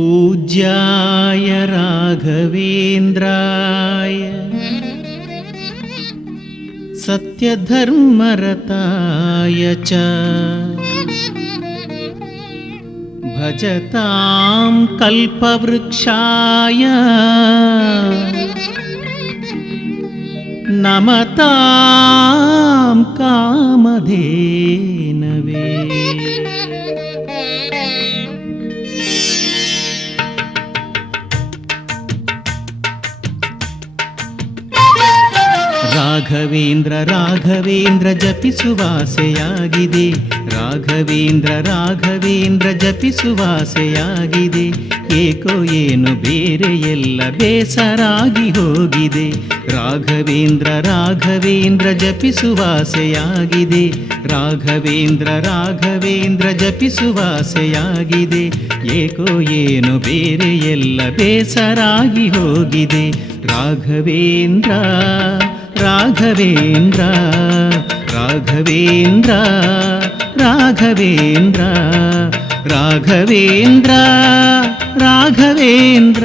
पूज्याय राघवेन्द्राय सत्यधर्मरताय च भजतां कल्पवृक्षाय नमतां कामधेनवे। ರಾಘವೇಂದ್ರ ರಾಘವೇಂದ್ರ ಜಪಿಸುವಾಸೆಯಾಗಿದೆ, ರಾಘವೇಂದ್ರ ರಾಘವೇಂದ್ರ ಜಪಿಸುವಾಸೆಯಾಗಿದೆ, ಏಕೋ ಏನು ಬೇರೆ ಎಲ್ಲ ಬೇಸರಾಗಿ ಹೋಗಿದೆ. ರಾಘವೇಂದ್ರ ರಾಘವೇಂದ್ರ ಜಪಿಸುವಾಸೆಯಾಗಿದೆ, ರಾಘವೇಂದ್ರ ರಾಘವೇಂದ್ರ ಜಪಿಸುವಾಸೆಯಾಗಿದೆ, ಏಕೋ ಏನು ಬೇರೆ ಎಲ್ಲ ಬೇಸರಾಗಿ ಹೋಗಿದೆ. ರಾಘವೇಂದ್ರ ರಾಘವೇಂದ್ರ ರಾಘವೇಂದ್ರ ರಾಘವೇಂದ್ರ ರಾಘವೇಂದ್ರ ರಾಘವೇಂದ್ರ.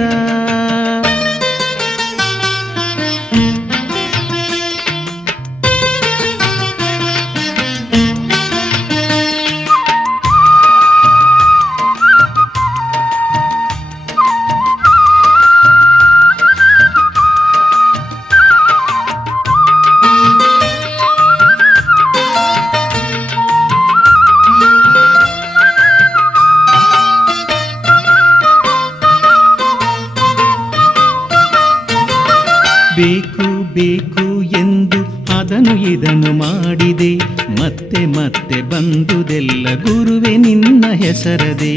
ಬೇಕು ಬೇಕು ಎಂದು ಅದನ್ನು ಇದನ್ನು ಮಾಡಿದೆ, ಮತ್ತೆ ಮತ್ತೆ ಬಂದುದೆಲ್ಲ ಗುರುವೆ ನಿನ್ನ ಹೆಸರದೆ.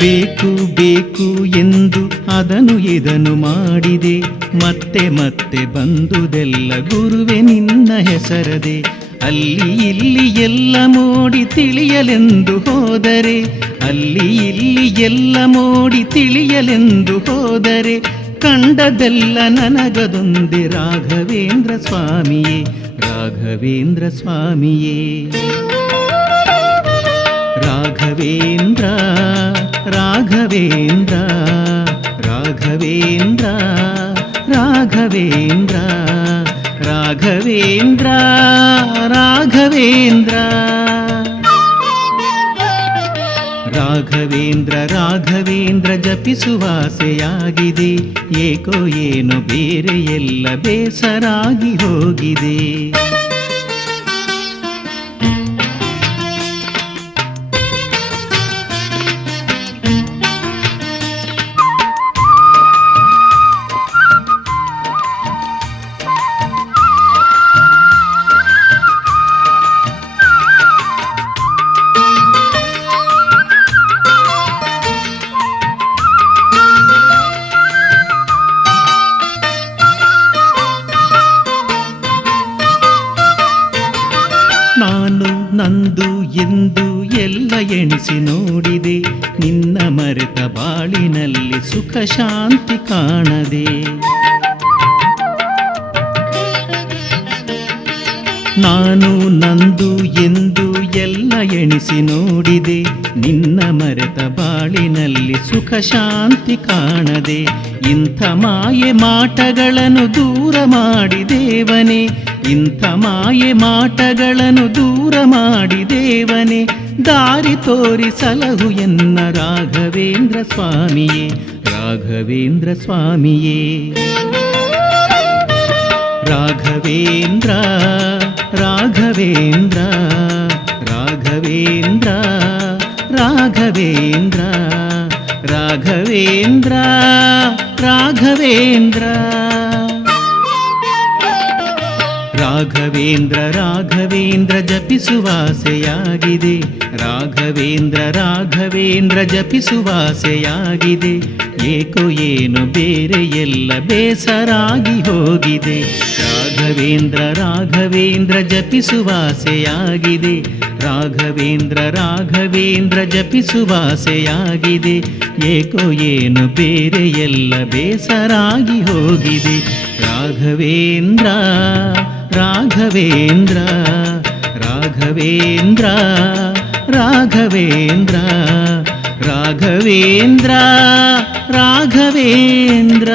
ಬೇಕು ಬೇಕು ಎಂದು ಅದನ್ನು ಇದನ್ನು ಮಾಡಿದೆ, ಮತ್ತೆ ಮತ್ತೆ ಬಂದುದೆಲ್ಲ ಗುರುವೆ ನಿನ್ನ ಹೆಸರದೆ. ಅಲ್ಲಿ ಇಲ್ಲಿ ಎಲ್ಲ ಮೋಡಿ ತಿಳಿಯಲೆಂದು ಹೋದರೆ, ಅಲ್ಲಿ ಇಲ್ಲಿ ಎಲ್ಲ ಮೋಡಿ ತಿಳಿಯಲೆಂದು ಹೋದರೆ, ಕಂಡದೆಲ್ಲ ನನಗದೊಂದೆ ರಾಘವೇಂದ್ರ ಸ್ವಾಮಿಯೇ, ರಾಘವೇಂದ್ರ ಸ್ವಾಮಿಯೇ. ರಾಘವೇಂದ್ರ ರಾಘವೇಂದ್ರ ರಾಘವೇಂದ್ರ ರಾಘವೇಂದ್ರ ರಾಘವೇಂದ್ರ ರಾಘವೇಂದ್ರ. ರಾಘವೇಂದ್ರ ರಾಘವೇಂದ್ರ ಜಪಿಸುವಾಸೆಯಾಗಿದೆ, ಏಕೋ ಏನು ಬೇರೆ ಎಲ್ಲ ಬೇಸರಾಗಿ ಹೋಗಿದೆ. ನಾನು ನಂದು ಎಂದು ಎಲ್ಲ ಎಣಿಸಿ ನೋಡಿದೆ, ನಿನ್ನ ಮರೆತ ಬಾಳಿನಲ್ಲಿ ಸುಖ ಶಾಂತಿ ಕಾಣದೆ. ನಾನು ನಂದು ಎಂದು ಎಲ್ಲ ಎಣಿಸಿ ನೋಡಿದೆ, ನಿನ್ನ ಮರೆತ ಬಾಳಿನಲ್ಲಿ ಸುಖ ಶಾಂತಿ ಕಾಣದೆ. ಇಂಥ ಮಾಯೆ ಮಾಟಗಳನ್ನು ದೂರ ಮಾಡಿದೇವನೇ, ಇಂಥ ಮಾಯೆ ಮಾಟಗಳನ್ನು ದೂರ ಮಾಡಿದೇವನೇ, ದಾರಿ ತೋರಿ ಸಲಹು ಎನ್ನ ರಾಘವೇಂದ್ರ ಸ್ವಾಮಿಯೇ, ರಾಘವೇಂದ್ರ ಸ್ವಾಮಿಯೇ. ರಾಘವೇಂದ್ರ ರಾಘವೇಂದ್ರ ರಾಘವೇಂದ್ರ ರಾಘವೇಂದ್ರ ರಾಘವೇಂದ್ರ ರಾಘವೇಂದ್ರ. ರಾಘವೇಂದ್ರ ರಾಘವೇಂದ್ರ ಜಪಿಸುವಾಸೆಯಾಗಿದೆ, ರಾಘವೇಂದ್ರ ರಾಘವೇಂದ್ರ ಜಪಿಸುವಾಸೆಯಾಗಿದೆ. ಏಕೋ ಏನು ಬೇರೆ ಎಲ್ಲ ಬೇಸರಾಗಿ ಹೋಗಿದೆ. ರಾಘವೇಂದ್ರ ರಾಘವೇಂದ್ರ ಜಪಿಸುವಾಸೆಯಾಗಿದೆ, ರಾಘವೇಂದ್ರ ರಾಘವೇಂದ್ರ ಜಪಿಸುವಾಸೆಯಾಗಿದೆ. ಏಕೋ ಏನು ಬೇರೆ ಎಲ್ಲ ಬೇಸರಾಗಿ ಹೋಗಿದೆ. ರಾಘವೇಂದ್ರ ರಾಘವೇಂದ್ರ ರಾಘವೇಂದ್ರ ರಾಘವೇಂದ್ರ ರಾಘವೇಂದ್ರ ರಾಘವೇಂದ್ರ.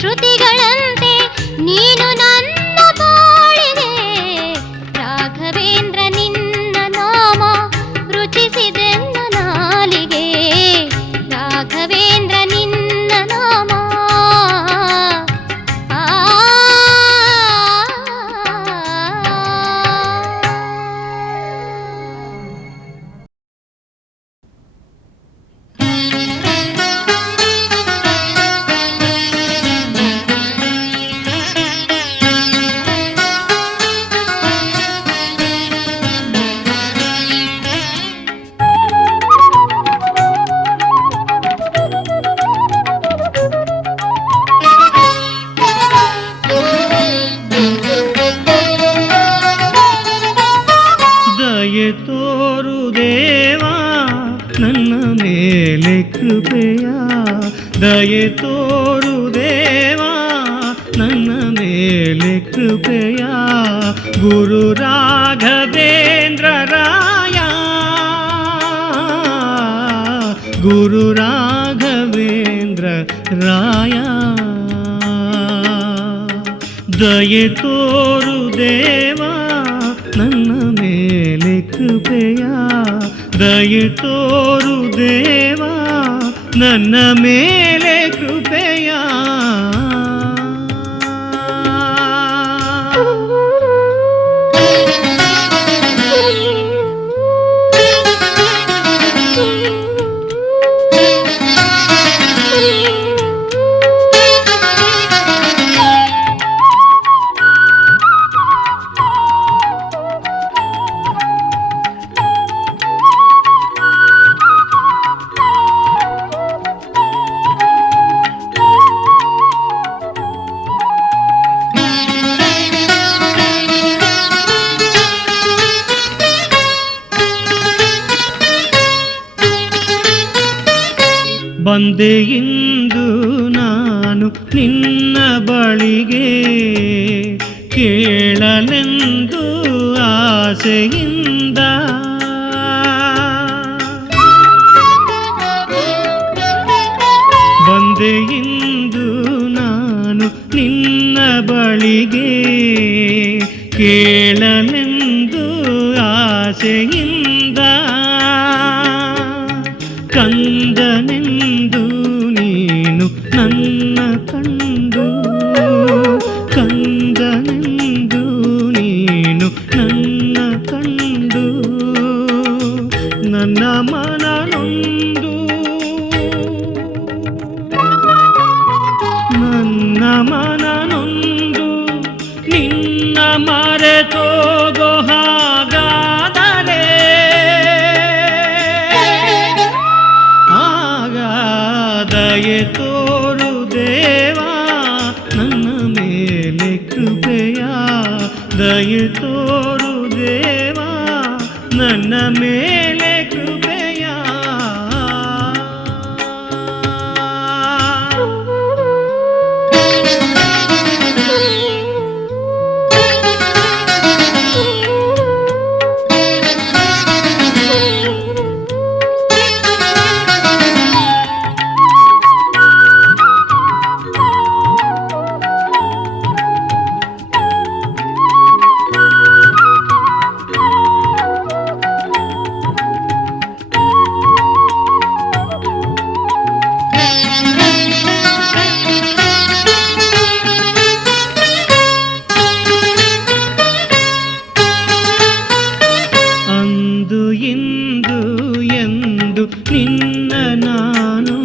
ಶ್ರುತಿಗಳಂತೆ ನೀನು ನನ್ನ ಕೃಪೆಯ ದಯೆ ತೋರು ದೇವಾ ನನ್ನ ಮೇಲೆ ಕೃಪೆಯ ಗುರು ರಾಘವೇಂದ್ರ ರಾಯ ಗುರು ರಾಘವೇಂದ್ರ ರಾಯ ದಯೆ ತೋರು ದೇವಾ ನನ್ನ ಮೇಲೆ ಕೃಪೆಯ ದಯೆ ತೋರು ದೇವಾ ನನ್ನ ಮೇಲೆ ಕೃಪೆಯ ಬಂದೆ ಇಂದು ನಾನು ನಿನ್ನ ಬಳಿಗೆ ಕೇಳಲೆಂದು ಆಸೆಯಿಂದ ಬಂದೆ ಇಂದು ನಾನು ನಿನ್ನ ಬಳಿಗೆ ಕೇಳಲೆಂದು ಆಸೆಯಿಂದ ಕಂದನೆಂದು ನೀನು ನನ್ನ ಕಂಡು ಕಂದನೆಂದು ನೀನು ನನ್ನ ಕಂಡು ನನ್ನ ಮನನೊಂದು ನನ್ನ ಮನನೊಂದು ನಿನ್ನ ಮರೆತೋಗೋ ಹಾಗಾದರೆ ದಯೆ ತೋರು ದೇವಾ ನನ್ನ ಮೇಲೆ ಕೃಪೆಯ ದಯೆ ತೋರು ದೇವಾ ನನ್ನ ಮೇಲೆ ಕೃಪೆಯ ನಿನ್ನ ನಾನು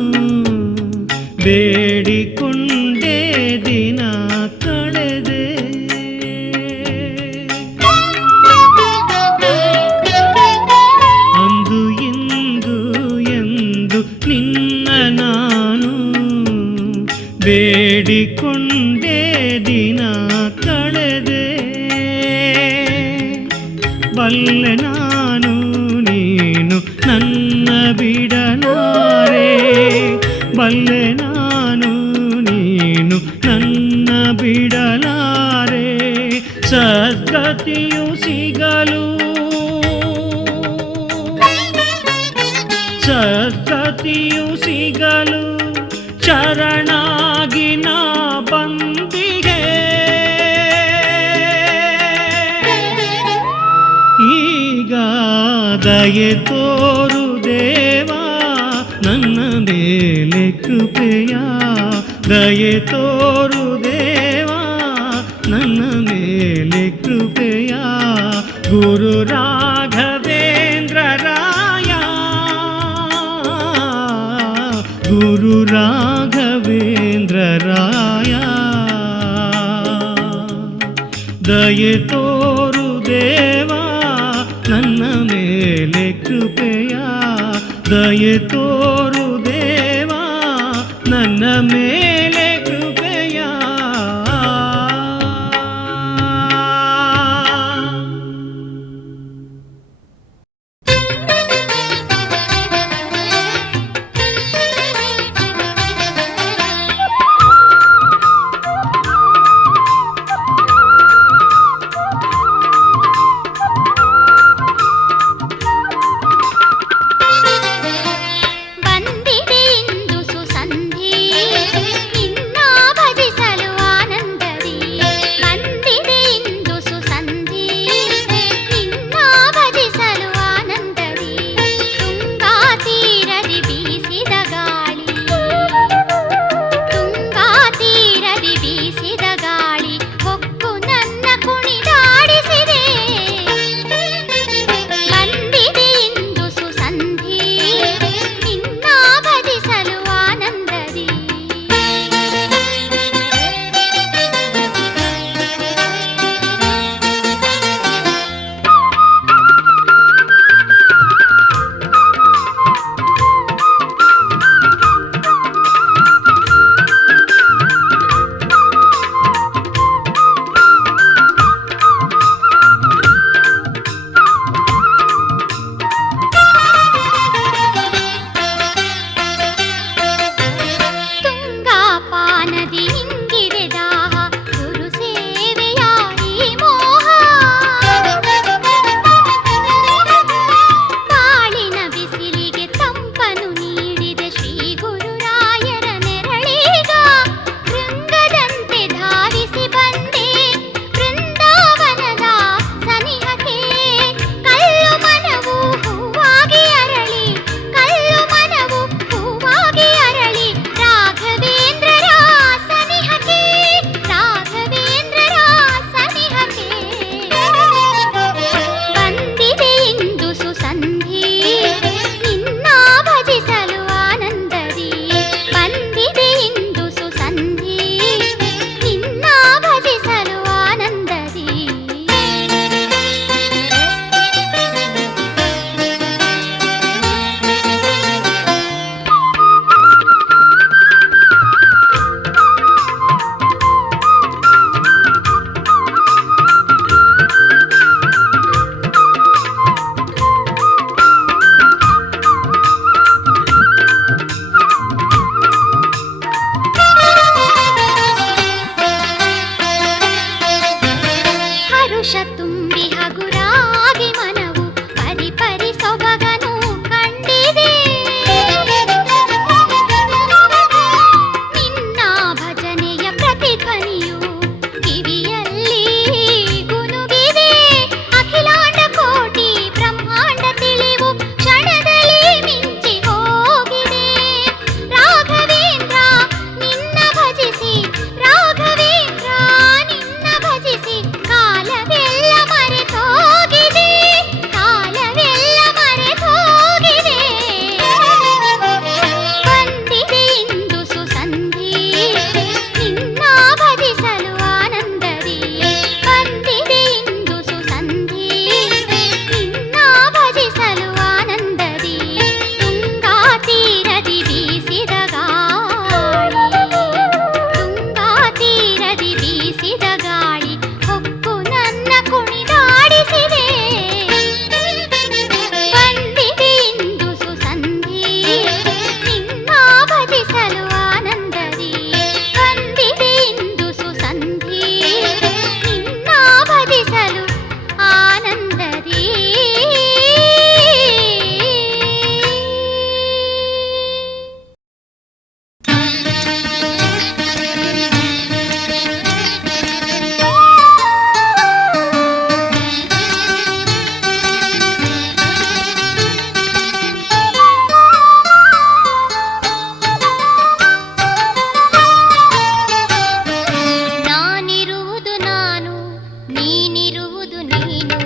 ಬೇಡಿಕೊಂಡೇ ದಿನ ಕಳೆದೆ ಅಂದು ಇಂದು ಎಂದು ನಿನ್ನ ನಾನು ಬೇಡಿಕೊಂಡೇ ದಿನ ಕಳೆದೆ ಬಲ್ಲೆ ನಾನು ನೀನು ನನ್ನ ಬಿಡಲಾರೆ ಬಲ್ಲೆ ನಾನು ನೀನು ನನ್ನ ಬಿಡಲಾರೆ ಸದ್ಗತಿಯು ಸಿಗಲು ಸದ್ಗತಿಯು ಸಿಗಲು ಶರಣಾಗಿ ನಾ ಬಂದಿಗೆ ಈಗ ದಯೆ ತೋರು ದೇವಾ ನನ್ನ ಮೇಲೆ ಕೃಪೆಯ ದಯೆ ತೋರು ದೇವಾ ನನ್ನ ಮೇಲೆ ಕೃಪೆಯ ಗುರು ರಾಘವೇಂದ್ರ ರಾಯ ಗುರು ರಾಘವೇಂದ್ರ ರಾಯ ದಯೆ ತೋರು ದೇವಾ ನನ್ನ ಮೇಲೆ ಕೃಪೆಯ ದಯೆ ತೋರು ದೇವಾ ನನ್ನ ಮೇಲೆ ಕೃಪೆಯ ಹರುಷ ತುಂಬಿ ಹಗುರಾಗಿ ಮನವು ಪರಿ ಪರಿ ಸೊಬಗನು ಕಂಡಿದೆ. ನಿನ್ನ ಭಜನೆಯ ಪ್ರತಿಧ್ವನಿಯು ಕಿವಿಯಲ್ಲಿ ಗುನುಗಿದೆ. ಅಖಿಲಾಂಡ ಕೋಟಿ ಬ್ರಹ್ಮಾಂಡ ತಿಳಿವು ಕ್ಷಣದಲ್ಲಿ ಮಿಂಚಿ ಹೋಗಿದೆ. ರಾಘವೇಂದ್ರ ನಿನ್ನ ಭಜಿಸಿ, ರಾಘವೇಂದ್ರ ನಿನ್ನ ಭಜಿಸಿ ಕಾಲವೆಲ್ಲ ಮರೆತೋಗಿದೆ, ಕಾಲವೆಲ್ಲ ಮರೆತೋಗಿದೆ. ಬಂದಿದೆ ಇಂದು ಸುಸಂಧಿ ನಿನ್ನ ಭಜಿಸಲು ಆನಂದದಿ, ಬಂದಿದೆ ಇಂದು ಸುಸಂಧಿ ನಿನ್ನ ಭಜಿಸಲು ಆನಂದದಿ. ತುಂಗಾ ತೀರದಿ ಬೀಸಿದ ಗಾಳಿ, ತುಂಗಾ ತೀರದಿ ಬೀಸಿದ ಗಾಳಿ ಹೊಕ್ಕು ನನ್ನ ಕುಣಿದಾಡಿಸಿದೆ. ಬಂದಿದೆ ಇಂದು ಸುಸಂಧಿ ನಿನ್ನ ಭಜಿಸಲು ಆನಂದದಿ, ಬಂದಿದೆ ಇಂದು ಸುಸಂಧಿ ನಿನ್ನ ಭಜಿಸಲು ಆನಂದದಿ. ನಾನಿರುವುದು ನಾನು, ನೀನಿರುವುದು ನೀನು,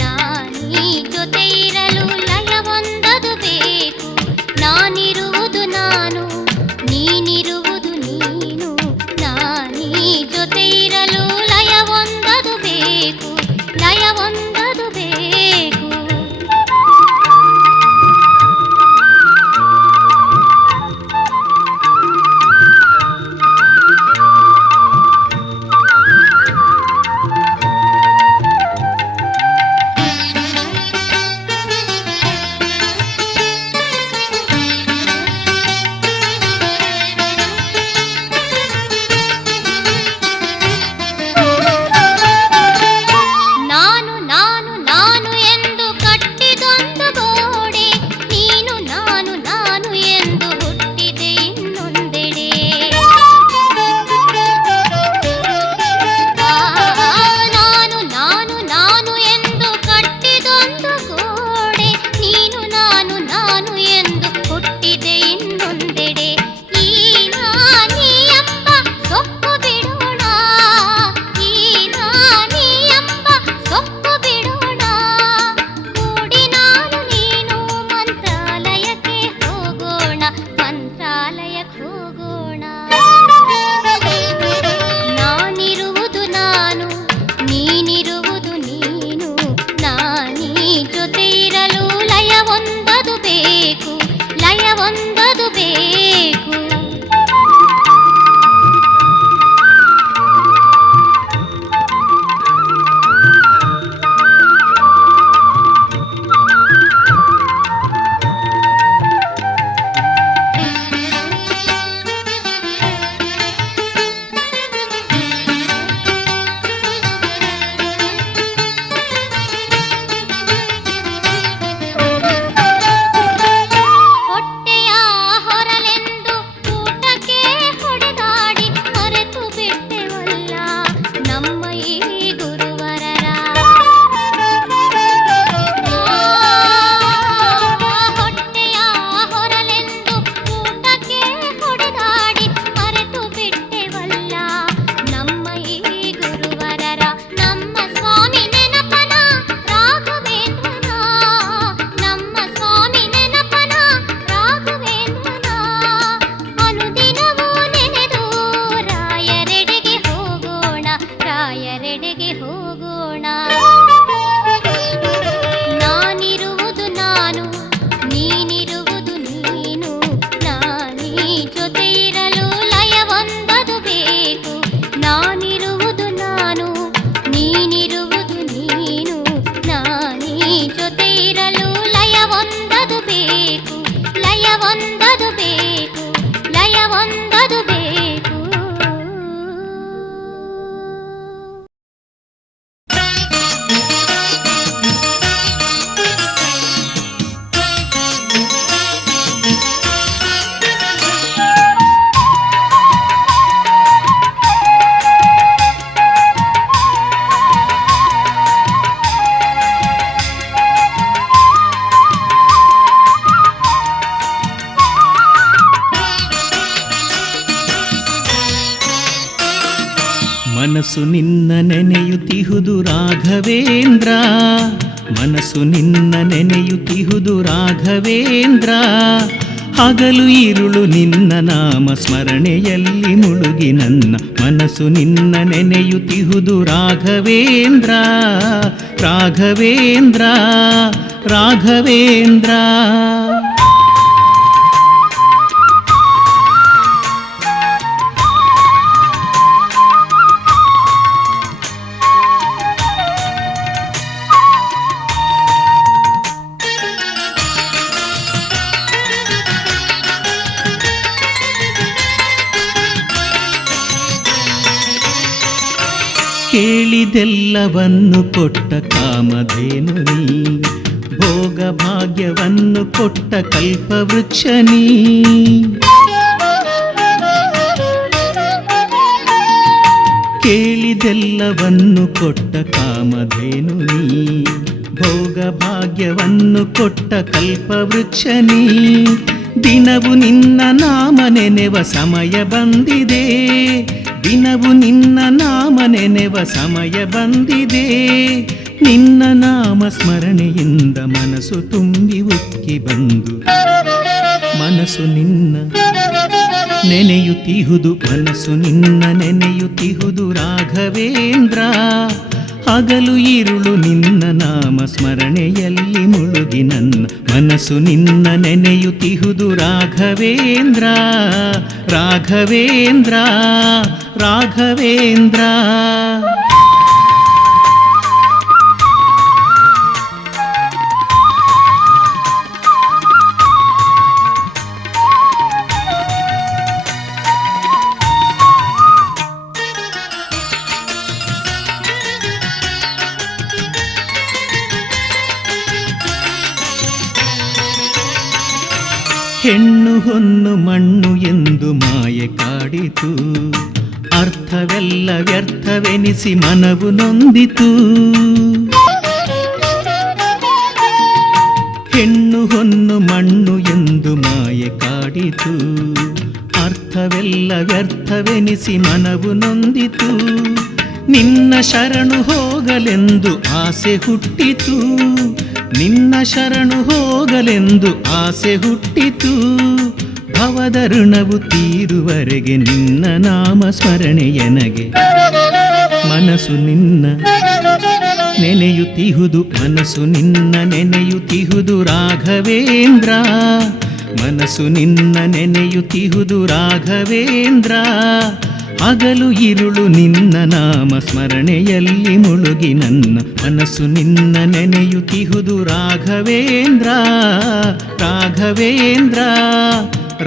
ನಾನೀ ಜೊತೆ ಇರಲು ಲಯವೊಂದದು ಬೇಕು. ನಾನಿರುವುದು ನಾನು, ನೀನಿರುವುದು ನೀನು, ನಾನೀ ಜೊತೆ ಇರಲು ಲಯವೊಂದದು ಬೇಕು, ಲಯವೊಂದದು ಬೇಕು. ನಾನು ಮನಸ್ಸು ನಿನ್ನ ನೆನೆಯುತ್ತಿಹುದು ರಾಘವೇಂದ್ರ, ಮನಸ್ಸು ನಿನ್ನ ನೆನೆಯುತ್ತಿಹುದು ರಾಘವೇಂದ್ರ. ಹಗಲು ಇರುಳು ನಿನ್ನ ನಾಮ ಸ್ಮರಣೆಯಲ್ಲಿ ಮುಳುಗಿ ನನ್ನ ಮನಸ್ಸು ನಿನ್ನ ನೆನೆಯುತ್ತಿಹುದು ರಾಘವೇಂದ್ರ, ರಾಘವೇಂದ್ರ, ರಾಘವೇಂದ್ರ. ಕೇಳಿದೆಲ್ಲವನ್ನು ಕೊಟ್ಟ ಕಾಮಧೇನು ನೀ, ಭೋಗ ಭಾಗ್ಯವನ್ನು ಕೊಟ್ಟ ಕಲ್ಪವೃಕ್ಷ ನೀ. ಕೇಳಿದೆಲ್ಲವನ್ನು ಕೊಟ್ಟ ಕಾಮಧೇನು ನೀ, ಭೋಗ ಭಾಗ್ಯವನ್ನು ಕೊಟ್ಟ ಕಲ್ಪವೃಕ್ಷ ನೀ. ದಿನವು ನಿನ್ನ ನಾಮ ನೆನೆವ ಸಮಯ ಬಂದಿದೆ, ದಿನವು ನಿನ್ನ ನಾಮ ನೆನೆವ ಸಮಯ ಬಂದಿದೆ. ನಿನ್ನ ನಾಮ ಸ್ಮರಣೆಯಿಂದ ಮನಸ್ಸು ತುಂಬಿ ಉಕ್ಕಿ ಬಂದು ಮನಸ್ಸು ನಿನ್ನ ನೆನೆಯುತ್ತಿಹುದು, ಮನಸ್ಸು ನಿನ್ನ ನೆನೆಯುತ್ತಿಹುದು ರಾಘವೇಂದ್ರ. ಹಗಲು ಇರುಳು ನಿನ್ನ ನಾಮ ಸ್ಮರಣೆಯಲ್ಲಿ ಮುಳುಗಿ ನನ್ನ ಮನಸ್ಸು ನಿನ್ನ ನೆನೆಯುತ್ತಿಹುದು ರಾಘವೇಂದ್ರ, ರಾಘವೇಂದ್ರ, ರಾಘವೇಂದ್ರ. ಹೆಣ್ಣು ಹೊನ್ನು ಮಣ್ಣು ಎಂದು ಮಾಯೆ ಕಾಡಿತು, ಅರ್ಥವೆಲ್ಲ ವ್ಯರ್ಥವೆನಿಸಿ ಮನವು ನೊಂದಿತು. ಹೆಣ್ಣು ಹೊನ್ನು ಮಣ್ಣು ಎಂದು ಮಾಯೆ ಕಾಡಿತು, ಅರ್ಥವೆಲ್ಲ ವ್ಯರ್ಥವೆನಿಸಿ ಮನವು ನೊಂದಿತು. ನಿನ್ನ ಶರಣು ಹೋಗಲೆಂದು ಆಸೆ ಹುಟ್ಟಿತು, ನಿನ್ನ ಶರಣು ಹೋಗಲೆಂದು ಆಸೆ ಹುಟ್ಟಿತು. ಭವದ ಋಣವು ತೀರುವರೆಗೆ ನಿನ್ನ ನಾಮ ಸ್ಮರಣೆಯನಗೆ ಮನಸ್ಸು ನಿನ್ನ ನೆನೆಯುತ್ತಿಹುದು, ಮನಸ್ಸು ನಿನ್ನ ನೆನೆಯುತ್ತಿಹುದು ರಾಘವೇಂದ್ರ, ಮನಸ್ಸು ನಿನ್ನ ನೆನೆಯುತ್ತಿಹುದು ರಾಘವೇಂದ್ರ. ಹಗಲು ಇರುಳು ನಿನ್ನ ನಾಮ ಸ್ಮರಣೆಯಲ್ಲಿ ಮುಳುಗಿ ನನ್ನ ಮನಸ್ಸು ನಿನ್ನ ನೆನೆಯುತ್ತಿಹುದು ರಾಘವೇಂದ್ರ, ರಾಘವೇಂದ್ರ,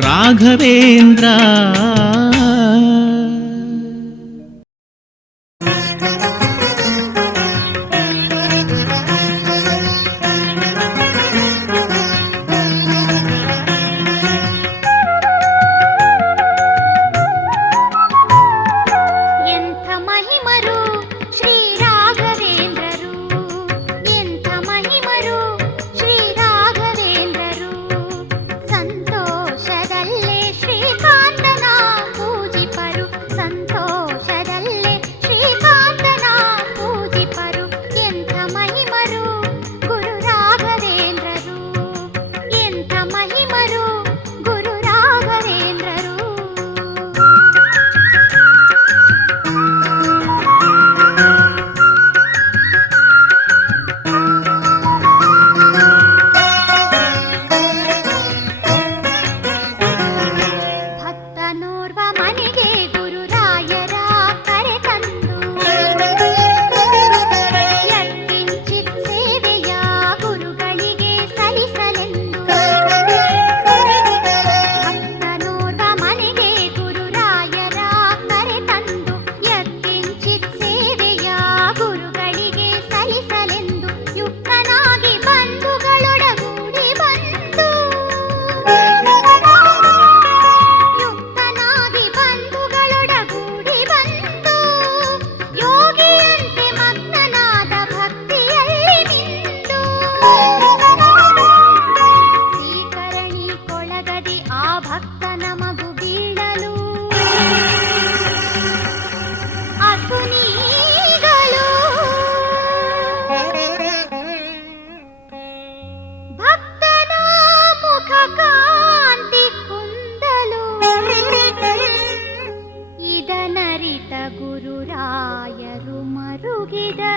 ರಾಘವೇಂದ್ರ. ಸಂತೋಷದಲ್ಲೇ ಶ್ರೀಕಾಂತನ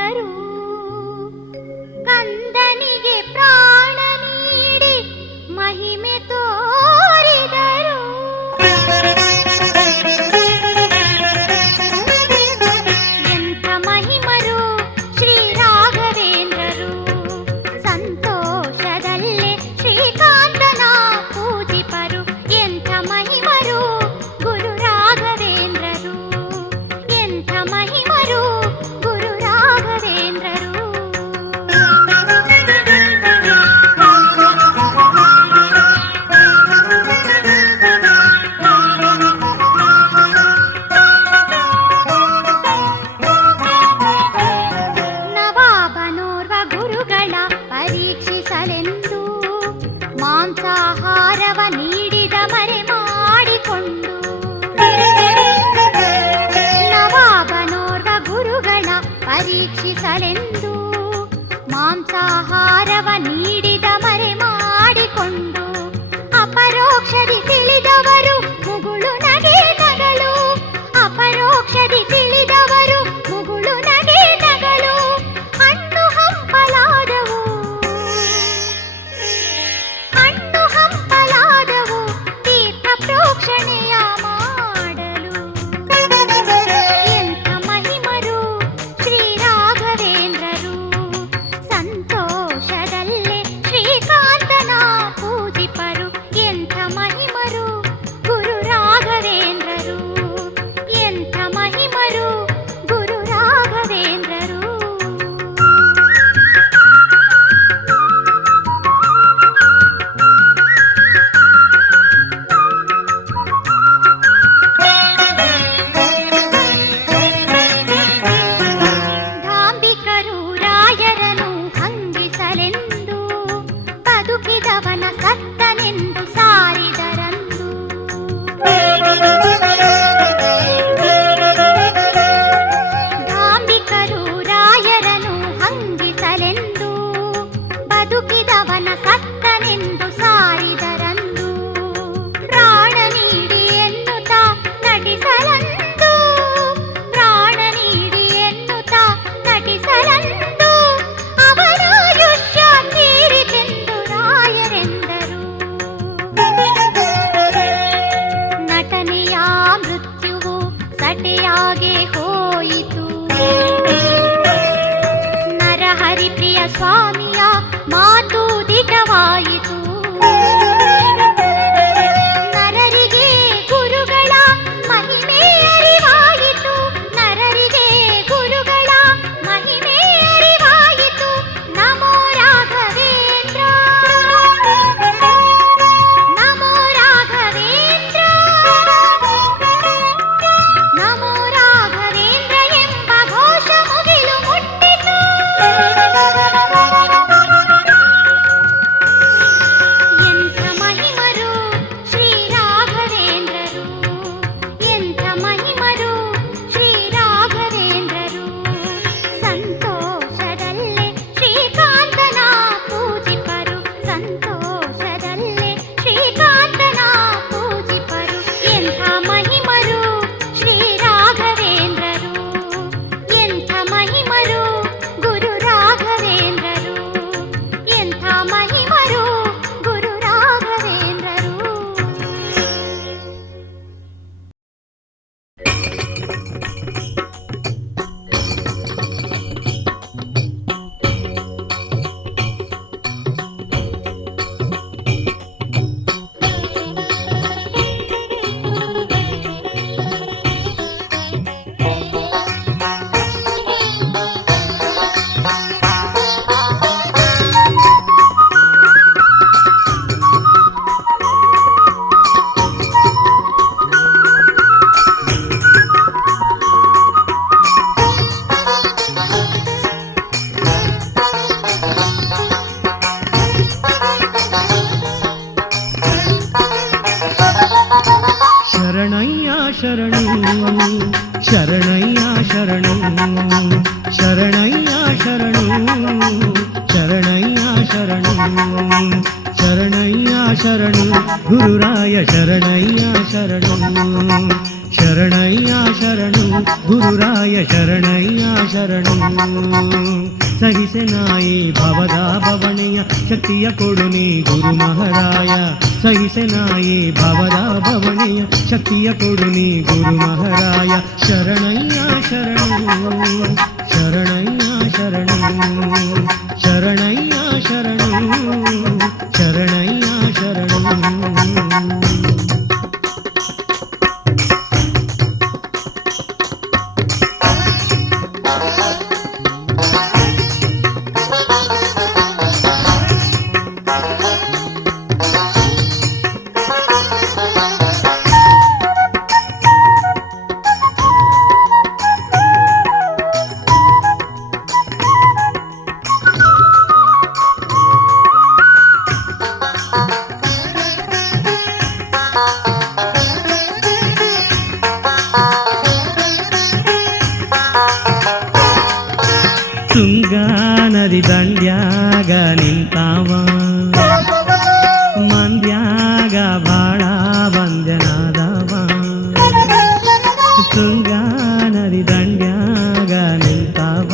ಬಂದರು, ಕಂದನಿಗೆ ಪ್ರಾಣ ನೀಡಿ ಮಹಿಮೆ ತೋರಿದರು. ಎಂಥ ಮಹಿಮರು ಶ್ರೀ ರಾಘವೇಂದ್ರರು, ಸಂತೋಷದಲ್ಲೇ ಶ್ರೀಕಾಂತನ ಪೂಜಿಪರು. ಎಂಥ ಮಹಿಮರು ಗುರು ರಾಘವೇಂದ್ರರು, ಎಂಥ ಮಹಿಮರು ಗುರು ರಾಘವೇಂದ್ರರು. ನವಾಬನೋರ್ವ ಗುರುಗಳ ಪರೀಕ್ಷಿಸಲೆಂದು ಮಾಂಸಾಹಾರವ ನೀಡಿದ ಮರೆ ಮಾಡಿಕೊಂಡು, ನವಾಬನೋರ್ವ ಗುರುಗಳ ಪರೀಕ್ಷಿಸಲೆಂದು ಮಾಂಸಾಹಾರವ ನೀಡಿದ ಮರೆ ಮಾಡಿಕೊಂಡು, ಅಪರೋಕ್ಷದಿ ತಿಳಿದವರು ಮುಗುಳು ನಗೆ ನಗಳು, ಅಪರೋಕ್ಷದಿ ತಿಳಿದವರು ಮುಗುಳು ನಗೆ ನಗಳು. ಹಣ್ಣು ಹಂಪಲಾದವು, ಹಣ್ಣು ಹಂಪಲಾದವು ತೀರ್ಥ ಪ್ರೋಕ್ಷಣೆಯ ಮಾಡಲು. ಎಂಥ ಮಹಿಮರು ಶ್ರೀ ರಾಘವೇಂದ್ರರು, ಸಂತೋಷದಲ್ಲೇ ಶ್ರೀಕಾಂತನ ಪೂಜಿಪರು. ಎಂಥ ಮಹಿಮರು ಗುರು ರಾಘವೇಂದ್ರರು, ಎಂಥ ಮಹಿಮರು ಗುರು ರಾಘವೇಂದ್ರರು. ಧಾಂಬಿಕರು ರಾಯರನು ಹಂಗಿಸಲೆಂದು ಬದುಕಿದವನ ಸತ್ತನೆಂದು ಸಾರಿದರಂದು. ಧಾಂಬಿಕರು ರಾಯರನು ಹಂಗಿಸಲೆಂದು ಬದುಕಿದವನ ಸತ್ತನೆಂದು ಸಾರಿದರಂದು. ಪ್ರಾಣ ನೀಡಿ ಎನ್ನುತ್ತಾ ನಟಿಸಲಂದು, ಪ್ರಾಣ ನೀಡಿ ಎನ್ನುತ್ತಾ ನಟಿಸಲಂದು. ಅವರಾಯುಷ್ಯ ತೀರಿತೆಂದು ರಾಯರೆಂದರು. ನಟನೆಯ ಮೃತ್ಯುವು ಸಟೆಯಾಗೆ ಹೋಯಿತು, ನರಹರಿಪ್ರಿಯ ಸ್ವಾಮಿಯ ಮಾತು ದಿಟವಾಯಿತು. ನರರಿಗೆ ಗುರುಗಳ ಮಹಿಮೆ ಅರಿವಾಯಿತು, ನರರಿಗೆ ಗುರುಗಳ ಮಹಿಮೆ ಅರಿವಾಯಿತು. ನಮೋ ರಾಘವೇಂದ್ರ, ನಮೋ ರಾಘವೇಂದ್ರ, ನಮೋ ರಾಘವೇಂದ್ರ ಎಂಬ ಘೋಷ ಮುಗಿಲು ಮುಟ್ಟಿತು. ಎಂಥ ಮಹಿಮರು ಶ್ರೀ ರಾಘವೇಂದ್ರರು, ಎಂಥ ಮಹಿಮರು ಶ್ರೀ ರಾಘವೇಂದ್ರರು. ಸಂತೋಷದಲ್ಲೇ ಶ್ರೀಕಾಂತನ ಪೂಜಿಪರು, ಸಂತೋಷದಲ್ಲೇ ಶ್ರೀಕಾಂತನ ಪೂಜಿಪರು. ಎಂಥ ಮಹಿಮರು ಶ್ರೀ ರಾಘವೇಂದ್ರರು, ಎಂಥ ಮಹಿಮರು ಗುರು ರಾಘವೇಂದ್ರರು, ಎಂಥ ಮಹಿಮರು ಗುರು ರಾಘವೇಂದ್ರರು. ಶರಣಯ್ಯ ಶರಣು ಶರಣಯ್ಯ ಶರಣು ಶರಣಯ್ಯ ಶರಣು ಶರಣಯ್ಯ ಶರಣು ಶರಣಯ್ಯ ಶರಣು ಗುರುರಾಯ ಶರಣಯ್ಯ ಶರಣು ಶರಣಯ್ಯ ಶರಣು ಗುರುರಾಯ ಶರಣಯ್ಯ ಶರಣು ಸಹಿಸೆನಾಯಿ ಭವದ ಭವನೆಯ ಶಕ್ತಿಯ ಕೊಡು ನೀ ಗುರು ಮಹಾರಾಯ ಸಹಿಸೆನಾಯಿ ಭವದ ಭವನೆಯ ಶಕ್ತಿಯ ಕೊಡು ನೀ ಗುರು ಮಹಾರಾಯ ಶರಣಯ್ಯ ಶರಣು ಶರಣಯ್ಯ ಶರಣು ಶರಣಯ್ಯ ಶರಣು ಶರಣಯ್ಯ ಶರಣು ತುಂಗಾ ನದಿ ದಂಡ್ಯಾಗ ನಿಂತಾವ ಮಂದ್ಯಾಗ ಬಾಳ ಬಂದನಾದವ ತುಂಗಾ ನದಿ ದಂಡ್ಯಾಗ ನಿಂತಾವ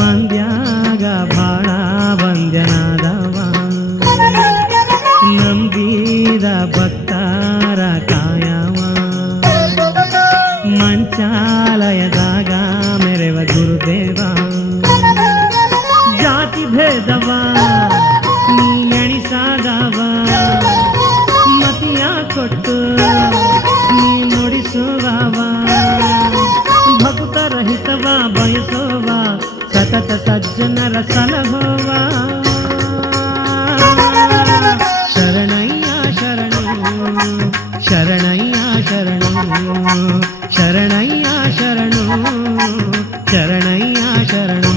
ಮಂದ್ಯಾಗ ಬಾಳ ಬಂದನಾದವ ನಂಬಿದ ಭಕ್ತಾರ ಕಾಯವ ಮಂಚಾಲಯದಾಗ ಮೆರೆವ ಗುರುದೇವ ಜಾತಿ ಭೇದವ ನೀ ಎಣಿಸಾದವ ಮತಿಯ ಕೊಟ್ಟು ನೀ ನುಡಿಸುವವ ಭಕ್ತರಹಿತವ ಬಯಸುವ ಸತತ ಸಜ್ಜನರ ಸಲಹುವ ಶರಣಯ್ಯ ಶರಣು ಶರಣಯ್ಯ ಶರಣು ಶರಣಯ್ಯ ಶರಣು ಶರಣಯ್ಯ ಶರಣು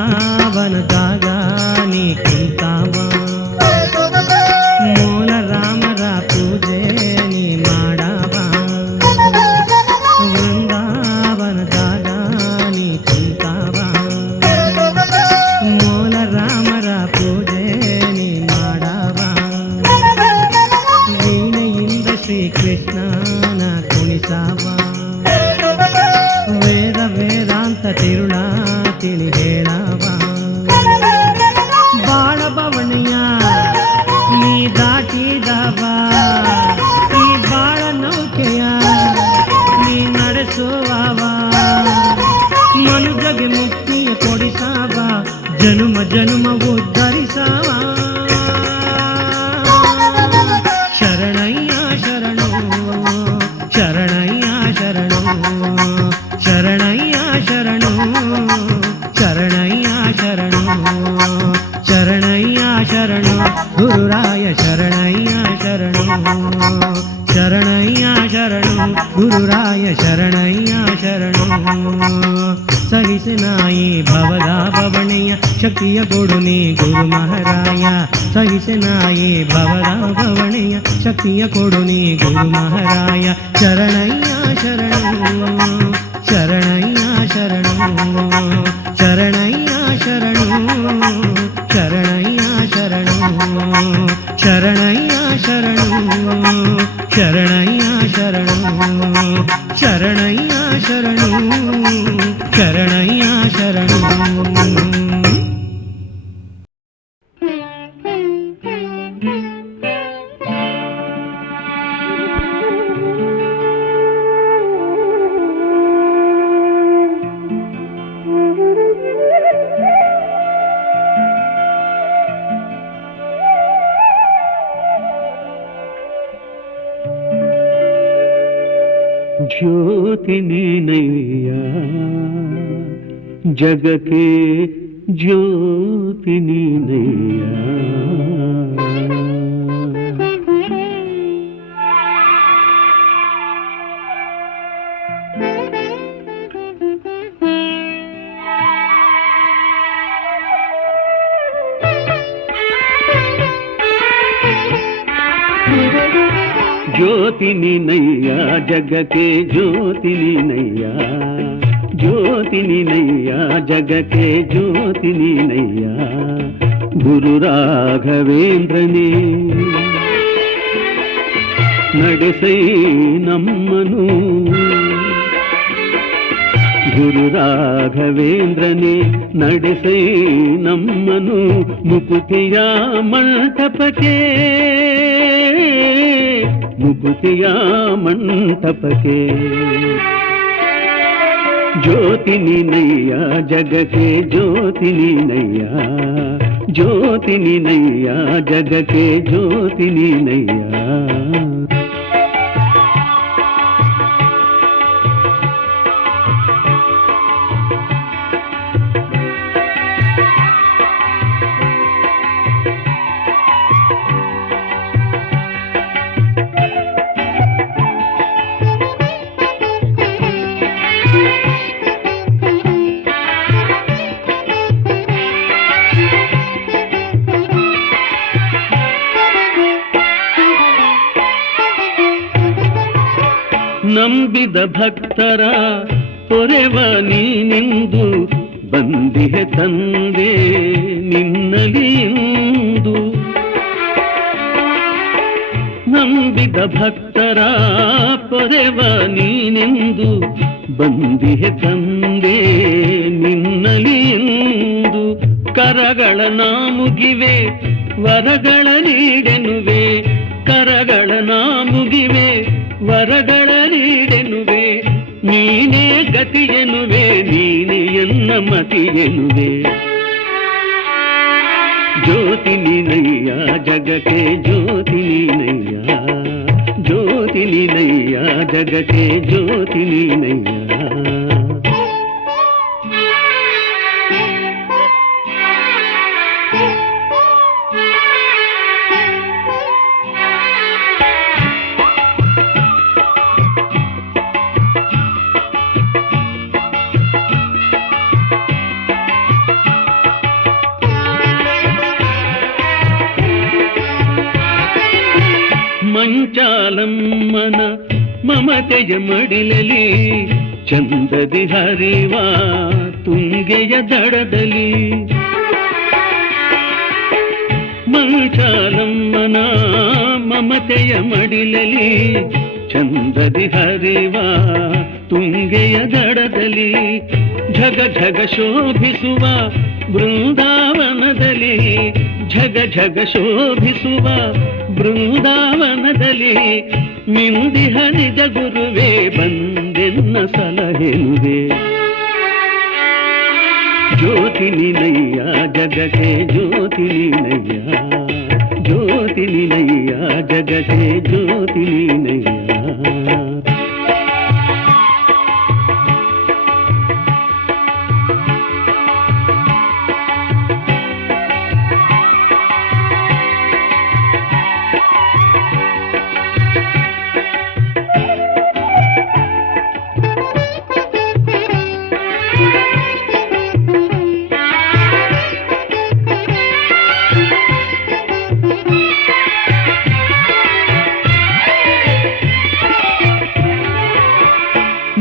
ವೃಂದಾವನದಾಗ ನೀ ಕುಂತಾವ ಮೂಲ ರಾಮರ ಪೂಜೆ ನೀ ಮಾಡವ ವೃಂದಾವನದಾಗ ನೀ ಕುಂತಾವ ಮೂಲ ರಾಮರ ಪೂಜೆ ನೀ ಮಾಡವ ವೀಣೆಯಿಂದ ಶ್ರೀಕೃಷ್ಣನ ಕುಣಿಸವ ವೇದ ವೇದಾಂತ ತಿರುಳ ತಿಳಿ ಹೇಳವ ಬಾಳ ಬವಣೆಯ ನೀ ದಾಟಿದವ ಈ ಬಾಳ ನೌಕೆಯ ನೀ ನಡೆಸುವವ ಮನುಜಗೆ ಮುಕ್ತಿಯ ಕೊಡಿಸವ ಜನುಮ ಜನುಮ ಉದ್ಧರಿಸವ ಶರಣಯ್ಯ ಶರಣು ಶರಣಯ್ಯ ಶರಣು ಶರಣಯ್ಯ ಶರಣು ಶರಣಯ್ಯ ಶರಣು ಶರಣಯ್ಯ ಶರಣು ಗುರುರಾಯ ಶರಣಯ್ಯ ಶರಣು ಶರಣಯ್ಯ ಶರಣು ಗುರುರಾಯ ಶರಣಯ್ಯ ಶರಣು ಸಹಿಸೆನಾಯಿ ಭವದ ಭವಣೆಯ ಶಕ್ತಿಯ ಕೊಡು ನೀ ಗುರು ಮಹಾರಾಯ ಸಹಿಸೆನಾಯಿ ಭವದ ಭವಣೆಯ ಶಕ್ತಿಯ ಕೊಡು ನೀ ಗುರು ಮಹಾರಾಯ ಶರಣಯ್ಯ ಶರಣು ಶರಣಯ್ಯ ಶರಣು ಶರಣಯ್ಯ ಶರಣು ಶರಣಯ್ಯ ಶರಣು ಶರಣಯ್ಯ ಶರಣು ಶರಣಯ್ಯ ಶರಣು ಶರಣಯ್ಯ ಶರಣು ಶರಣಯ್ಯ ಶರಣು ಜ್ಯೋತಿ ನೀನಯ್ಯ ಜಗಕ್ಕೆ ಜ್ಯೋತಿ ನೀನಯ್ಯ. ಜ್ಯೋತಿ ನೀನಯ್ಯ ಜಗಕ್ಕೆ ಜ್ಯೋತಿ ನೀನಯ್ಯ, ಜ್ಯೋತಿ ನೀನಯ್ಯ ಜಗಕ್ಕೆ ಜ್ಯೋತಿ ನೀನಯ್ಯ. ಗುರು ರಾಘವೇಂದ್ರನೇ ನಡೆಸೈ ನಮ್ಮನು, ಗುರು ರಾಘವೇಂದ್ರನೇ ನಡೆಸೈ ನಮ್ಮನು ಮುಕುತಿಯ ಮಂಟಪಕ್ಕೆ, ಮುಕುತಿಯ ಮಂಟಪಕ್ಕೆ. ಜ್ಯೋತಿ ನೀನಯ್ಯ ಜಗಕ್ಕೆ ಜ್ಯೋತಿ ನೀನಯ್ಯ, ಜ್ಯೋತಿ ನೀನಯ್ಯ ಜಗಕ್ಕೆ ಜ್ಯೋತಿ ನೀನಯ್ಯ. ನಂಬಿದ ಭಕ್ತರ ತೊರೆವ ನೀನೆಂದು ಬಂದಿಹೆ ತಂದೆ ನಿನ್ನಲಿ ಇಂದು. ನಂಬಿದ ಭಕ್ತರ ತೊರೆವ ನೀನೆಂದು ಬಂದಿಹೆ ತಂದೆ ನಿನ್ನಲಿ ಇಂದು. ಕರಗಳ ನಾಮುಗಿವೆ ವರಗಳ ನೀಡೆನುವೆ, ಕರಗಳ ನಾಮುಗಿವೆ ವರಗಳ ನೀಡೆನುವೆ. ನೀನೇ ಗತಿಯೆನುವೆ, ನೀನೇ ಎನ್ನ ಮತಿಯೆನುವೆ. ಜ್ಯೋತಿ ನೀನಯ್ಯ ಜಗಕ್ಕೆ ಜ್ಯೋತಿ ನೀನಯ್ಯ, ಜ್ಯೋತಿ ನೀನಯ್ಯ ಜಗಕ್ಕೆ ಜ್ಯೋತಿ ನೀನಯ್ಯ. ಮಂಚಾಲಮ್ಮನ ಮಮತೆಯ ಮಡಿಲಲಿ ಚಂದದಿ ಹರಿವ ತುಂಗೆಯ ದಡದಲ್ಲಿ. ಮಂಚಾಲಮ್ಮನ ಮಮತೆಯ ಮಡಿಲಲಿ ಚಂದದಿ ಹರಿವ ತುಂಗೆಯ ದಡದಲ್ಲಿ. ಝಗ ಝಗ ಶೋಭಿಸುವ ಬೃಂದಾವನದಲ್ಲಿ, ಝಗ ಝಗ ಶೋಭಿಸುವ ಬೃಂದಾವನದಲ್ಲಿ. ಮಿಂದಿಹ ನಿಜ ಗುರುವೇ ಬಂದೆನ್ನ ಸಲಹೆನುವೆ. ಜ್ಯೋತಿ ನೀನಯ್ಯ ಜಗಕ್ಕೆ ಜ್ಯೋತಿ ನೀನಯ್ಯ, ಜ್ಯೋತಿ ನೀನಯ್ಯ ಜಗಕ್ಕೆ ಜ್ಯೋತಿ ನೀನಯ್ಯ.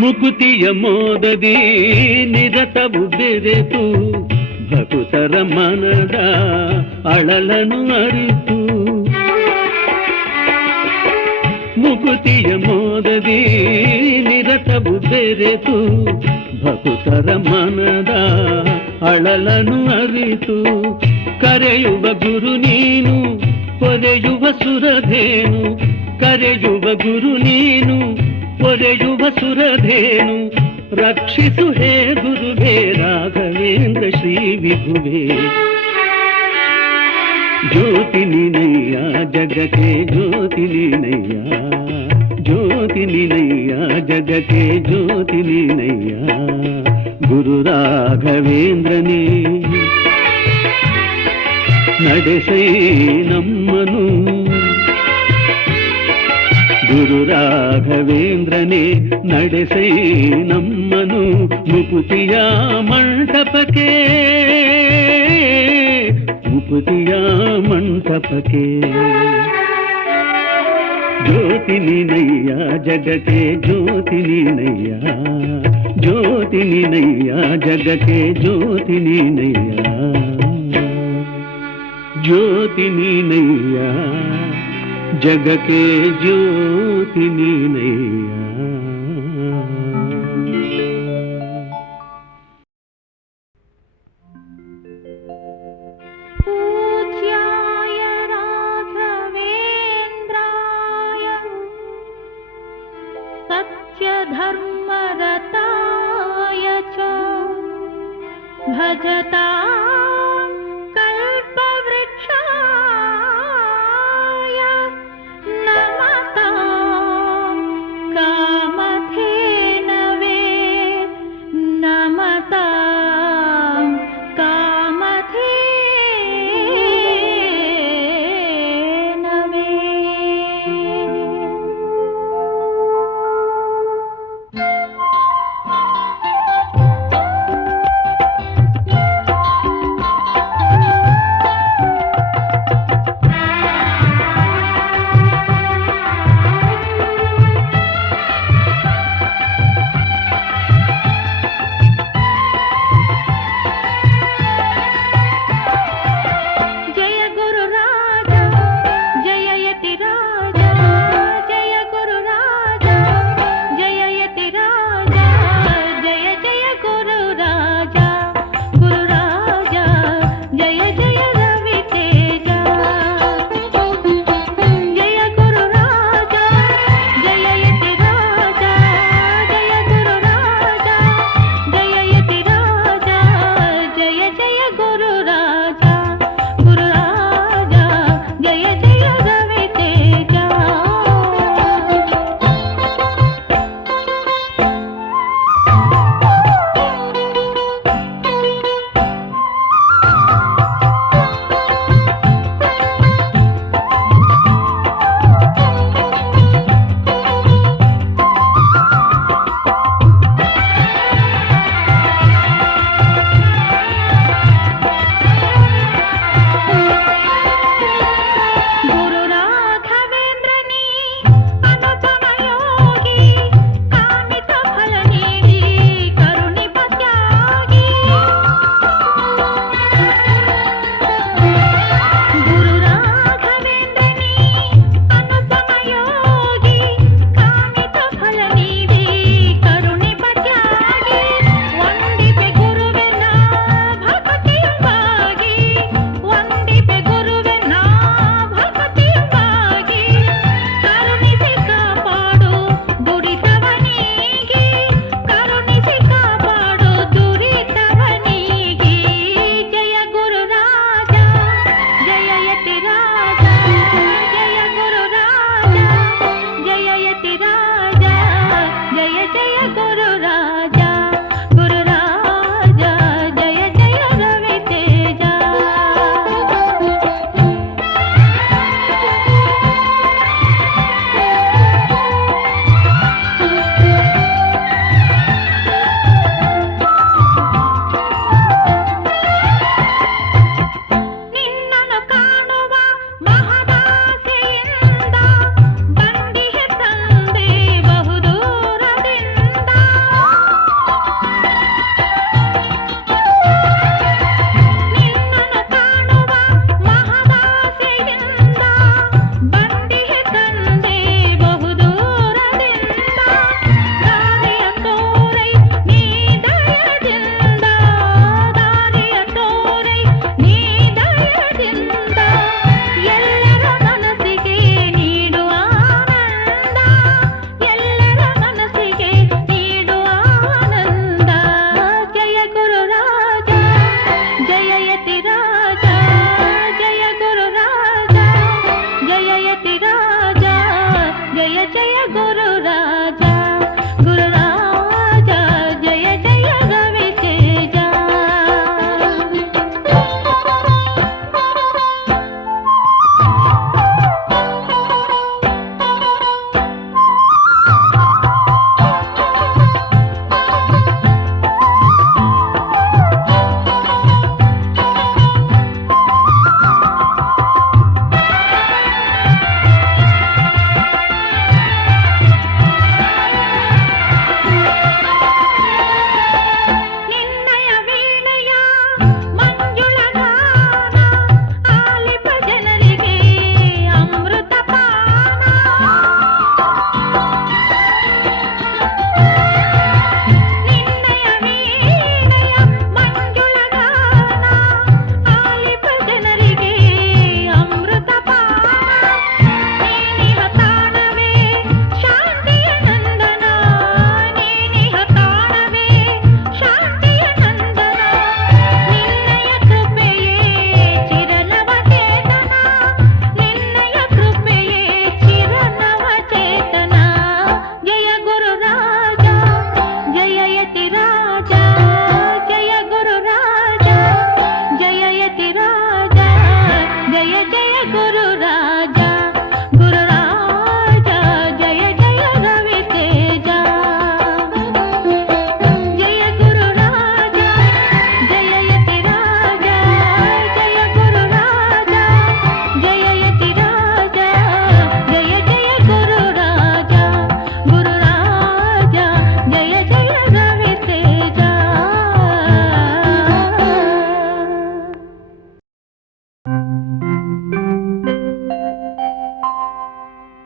ಮುಕುತಿಯ ಮೋದದಿ ನಿರತವು ಬೆರೆತು ಭಕುತರ ಮನದ ಅಳಲನು ಅರಿತು. ಮುಕುತಿಯ ಮೋದದಿ ನಿರತವು ಬೆರೆತು ಭಕುತರ ಮನದ ಅಳಲನು ಅರಿತು. ಕರೆಯುವ ಗುರು ನೀನು ಪೊರೆಯುವ ಸುರಧೇನು, ಕರೆಯುವ ಗುರು ನೀನು ಪೊರೆಯುವ ಸುರಧೇನು. ರಕ್ಷಿಸು ಹೇ ಗುರುವೇ ರಾಘವೇಂದ್ರ ಶ್ರೀ ವಿಭುವೇ. ಜ್ಯೋತಿ ನೀನಯ್ಯ ಜಗಕ್ಕೆ ಜ್ಯೋತಿ ನೀನಯ್ಯ, ಜ್ಯೋತಿ ನೀನಯ್ಯ ಜಗಕ್ಕೆ ಜ್ಯೋತಿ ನೀನಯ್ಯ. ಗುರು ರಾಘವೇಂದ್ರನೇ ನಡೆಸೈ ನಮ್ಮನು ಗುರು ರಾಘವೇಂದ್ರನೇ ನಡೆಸೈ ನಮ್ಮನು ಮುಕುತಿಯ ಮಂಟಪಕ್ಕೆ ಮುಕುತಿಯ ಮಂಟಪಕ್ಕೆ ಜ್ಯೋತಿ ನೀನಯ್ಯ ಜಗಕ್ಕೆ ಜ್ಯೋತಿ ನೀನಯ್ಯ ಜ್ಯೋತಿ ನೀನಯ್ಯ ಜಗಕ್ಕೆ ಜ್ಯೋತಿ ನೀನಯ್ಯ ಜ್ಯೋತಿ ನೀನಯ್ಯ ಜಗಕ್ಕೆ ಜ್ಯೋತಿ ನೀನಯ್ಯ पूज्याय राघवेन्द्राय सत्यधर्मरताय च भजतां कल्पवृक्षाय नमतां कामधेनवे नमतां कामधेनवे।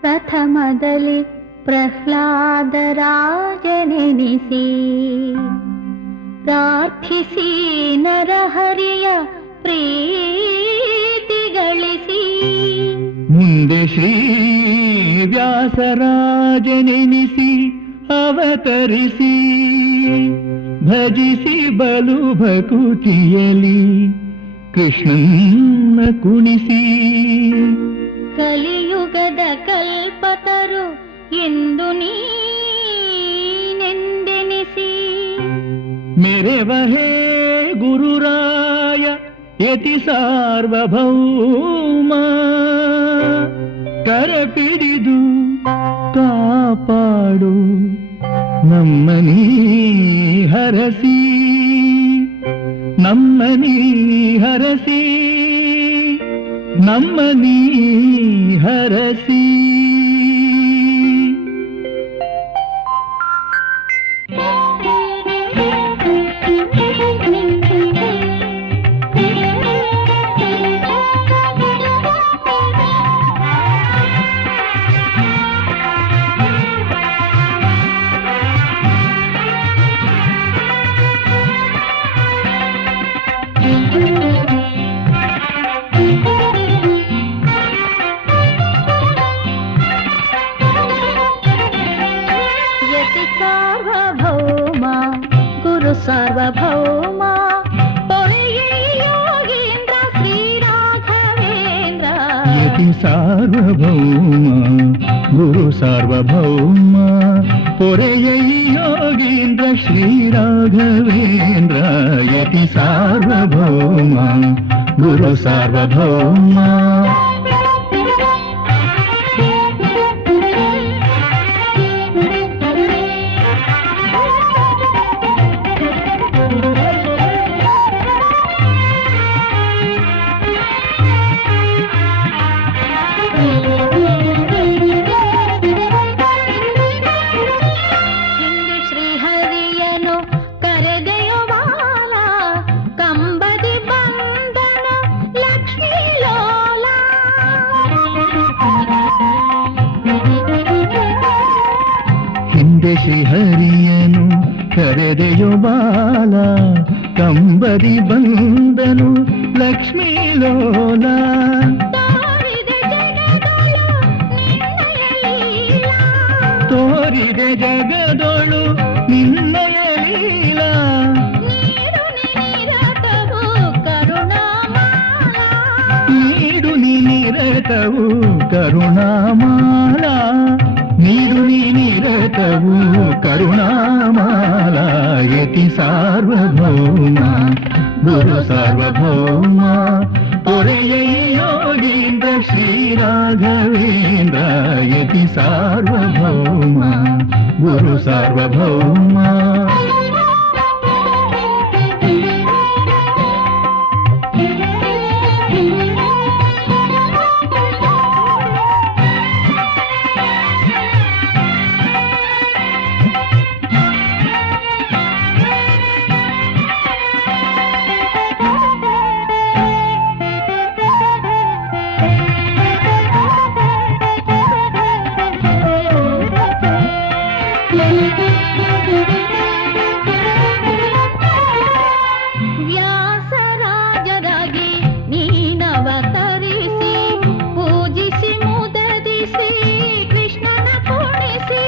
ಪ್ರಥಮದಲ್ಲಿ ಪ್ರಹ್ಲಾದರಾಜನೆನಿಸಿ ಪ್ರಾರ್ಥಿಸಿ ನರಹರಿಯ ಪ್ರೀತಿ ಗಳಿಸಿ ಮುಂದೆ ಶ್ರೀ ವ್ಯಾಸರಾಜನೆನಿಸಿ ಅವತರಿಸಿ ಭಜಿಸಿ ಬಲು ಭಕುತಿಯಲಿ ಕೃಷ್ಣನ್ನ ಕುಣಿಸಿ ಕಲಿಯುಗದ ಕಲ್ಪತರು ಎಂದು ನೀನೆಂದೆನಿಸಿ ಮೆರೆವಹೇ ಗುರುರಾಯ ಯತಿ ಸಾರ್ವಭೌಮ ಕರಪಿಡಿದು ಕಾಪಾಡು ನಮ್ಮನೀ ಹರಸಿ ನಮ್ಮನೀ ಹರಸಿ ನಮ್ಮನೀ ಹರಸಿ ಸಾರ್ವಭೌಮ ಯೋಗೀಂದ್ರ ಶ್ರೀರಾಘವೇಂದ್ರ ಯತಿ ಸಾರ್ವಭೌಮ ಗುರು ಸಾರ್ವಭೌಮ ಪೊರೆಯೈ ಯೋಗೀಂದ್ರ ಶ್ರೀರಾಘವೇಂದ್ರ ಯತಿ ಸಾರ್ವಭೌಮ ಗುರು ಸಾರ್ವಭೌಮ ಶ್ರೀಹರಿಯನು ಕರೆದೆಯೋ ಬಾಲ ಕಂಬದಿ ಬಂದನು ಲಕ್ಷ್ಮೀ ಲೋಲ ತೋರಿದೆ ಜಗದೊಳು ನಿನ್ನಯ ಲೀಲ ನೀಡು ನಿರತವು ಕರುಣಾಮಾಲ ನೀಡು ನಿರತವು ಕರುಣಾಮಾಲ ಯತಿ ಸಾರ್ವಭೌಮ ಗುರು ಸಾರ್ವಭೌಮ ಪೊರೆಯೈ ಯೋಗೀಂದ್ರ ಶ್ರೀರಾಘವೇಂದ್ರ ಯತಿ ಸಾರ್ವಭೌಮ ಗುರು ಸಾರ್ವಭೌಮ ವ್ಯಾಸರಾಜರಾಗಿ ನೀನವತರಿಸಿ ಪೂಜಿಸಿ ಮುದದಿಸಿ ಕೃಷ್ಣನ ಕುಣಿಸಿ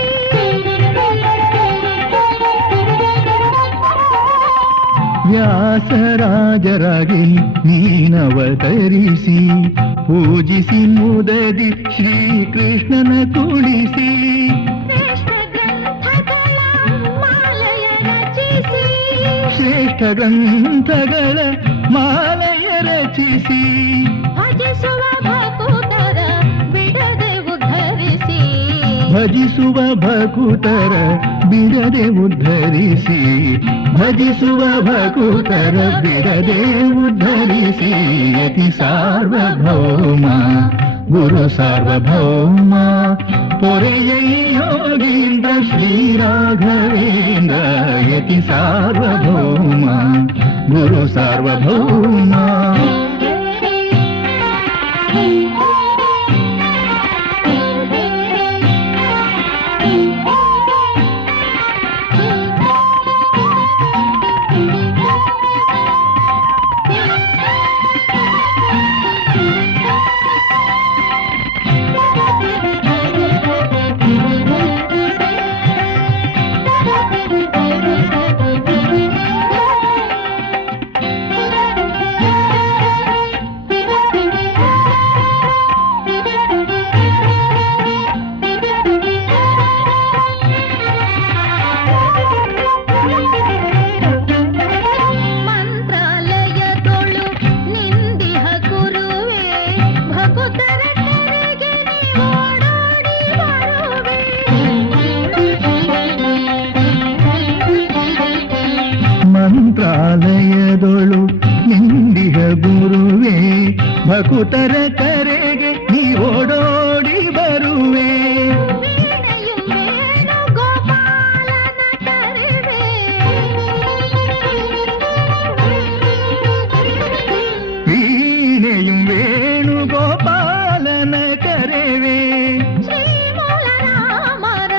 ವ್ಯಾಸರಾಜರಾಗಿ ನೀನವತರಿಸಿ ಪೂಜಿಸಿ ಮುದದಿ ಶ್ರೀಕೃಷ್ಣನ ಕುಣಿಸಿ ಶ್ರೇಷ್ಠ ಗ್ರಂಥಗಳ ಮಾಲೆಯ ರಚಿಸಿ ಭಜಿಸುವ ಭಕುತರ ಬಿಡದೆ ಉದ್ಧರಿಸಿ ಭಜಿಸುವ ಭಕುತರ ಬಿಡದೆ ಉದ್ಧರಿಸಿ ಭಜಿಸುವ ಭಕುತರ ಬಿಡದೆ ಉದ್ಧರಿಸಿ ಯತಿ ಸಾರ್ವಭೌಮ ಗುರು ಸಾರ್ವಭೌಮ ಪೊರೆಯೈ ಯೋಗೀಂದ್ರ ಶ್ರೀರಾಘವೇಂದ್ರ ಯತಿ ಸಾರ್ವಭೌಮ ಗುರು ಸಾರ್ವಭೌಮ ದೂತರ ಕರೆಗೆ ನೀ ಓಡೋಡಿ ಬರುವೆ. ವೀಣೆயும் ವೇಣುಗೋಪಾಲನ ಕರೆವೆ. ವೀಣೆയും ವೇಣುಗೋಪಾಲನ ಕರೆವೆ. ಶ್ರೀಮೂಲ ರಾಮರ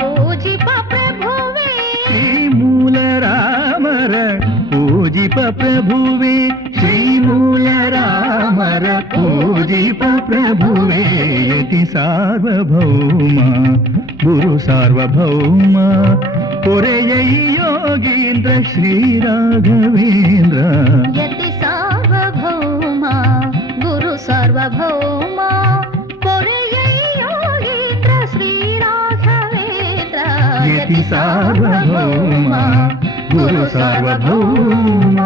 ಪೂಜಿಪ ಪ್ರಭುವೇ. ಶ್ರೀಮೂಲ ರಾಮರ ಪೂಜಿಪ ಪ್ರಭುವೆ. ಶ್ರೀಮೂಲ ರಾಮರ ಪೂಜಿಪ ಪ್ರಭುವೆ. ಯತಿ ಸಾರ್ವಭೌಮ ಗುರು ಸಾರ್ವಭೌಮ ಪೊರೆಯೈ ಯೋಗೀಂದ್ರ ಶ್ರೀ ರಾಘವೇಂದ್ರ. ಯತಿ ಸಾರ್ವಭೌಮ ಗುರು ಸಾರ್ವಭೌಮ ಪೊರೆಯೈ ಯೋಗೀಂದ್ರ ಶ್ರೀ ರಾಘವೇಂದ್ರ. ಯತಿ ಸಾರ್ವಭೌಮ ಗುರು ಸಾರ್ವಭೌಮ.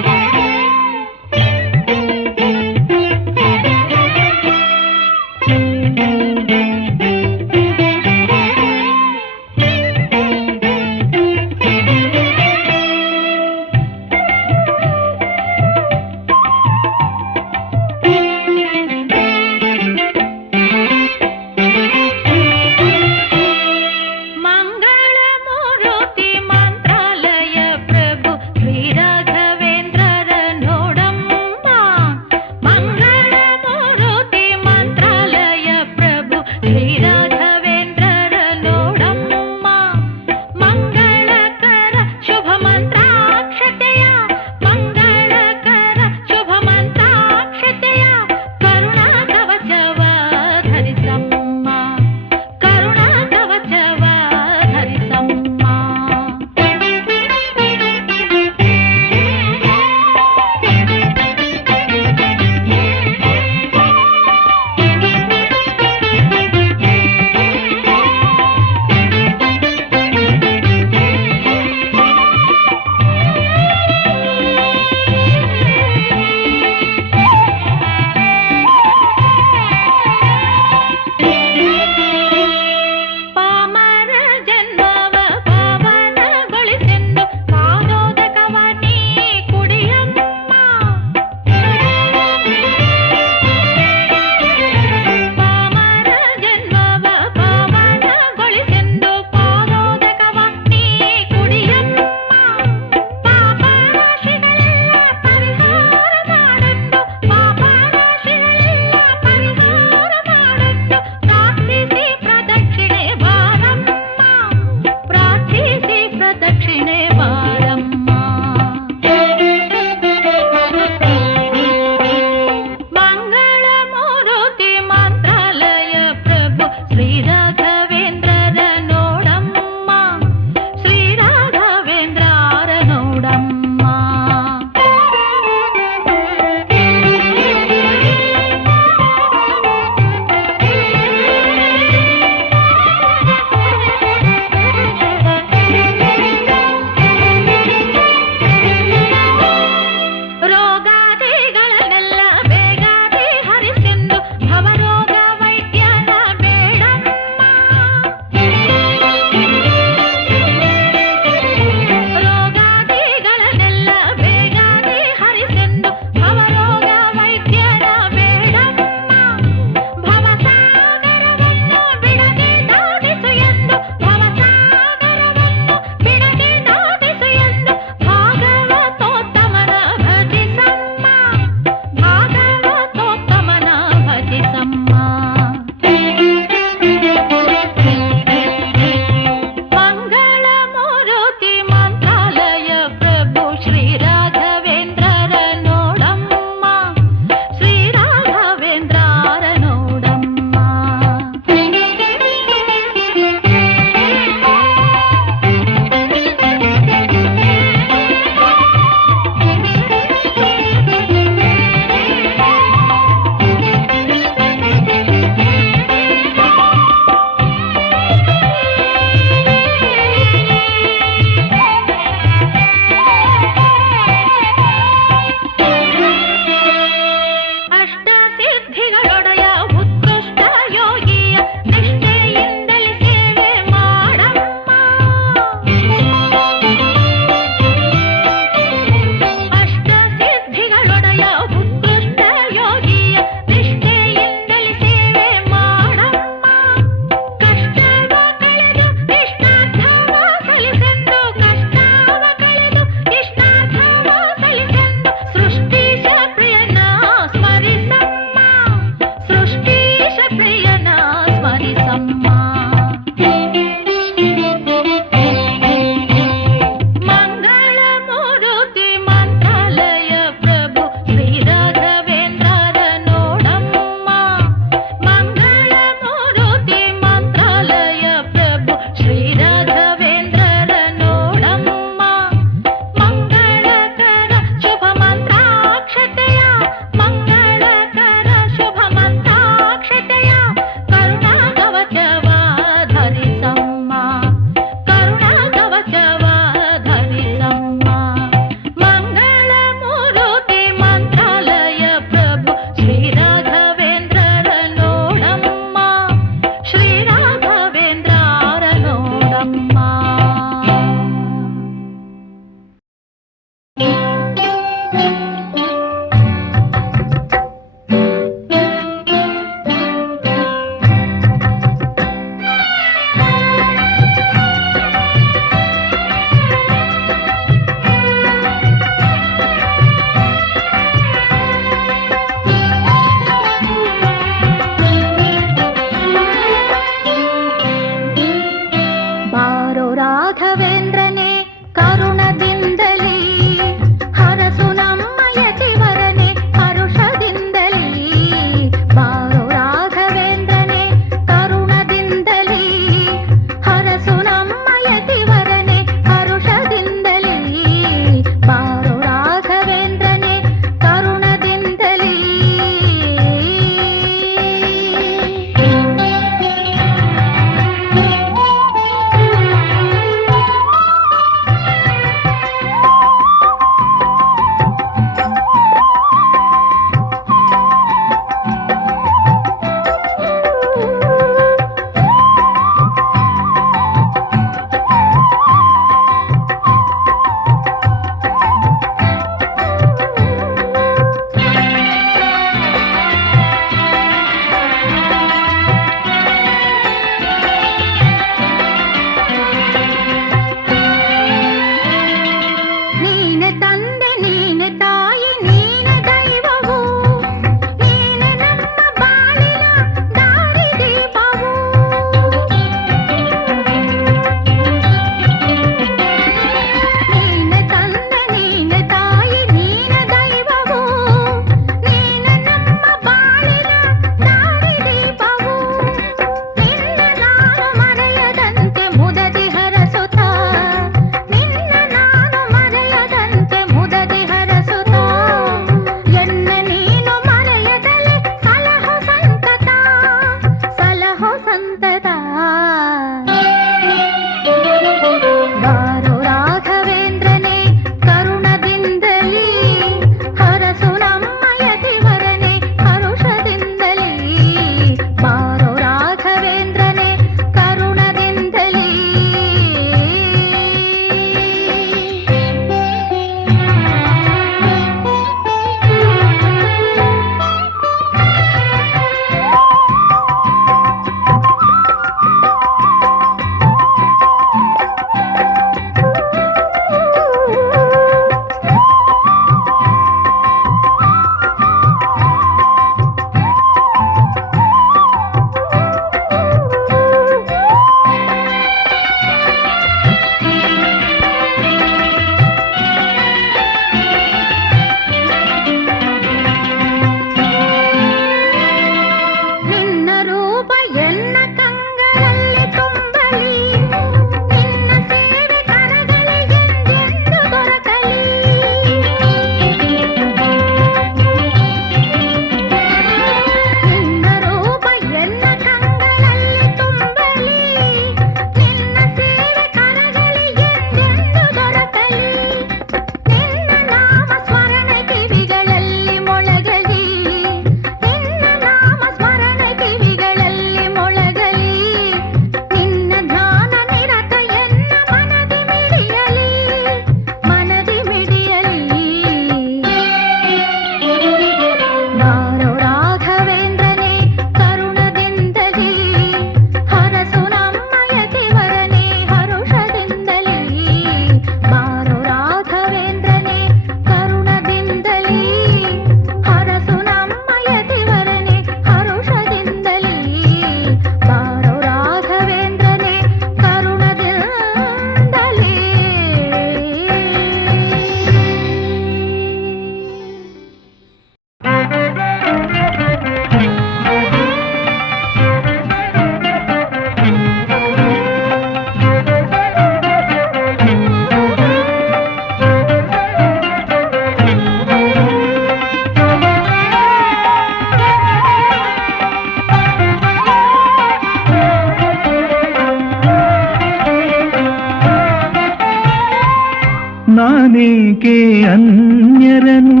ನಾನೇಕೆ ಅನ್ಯರನು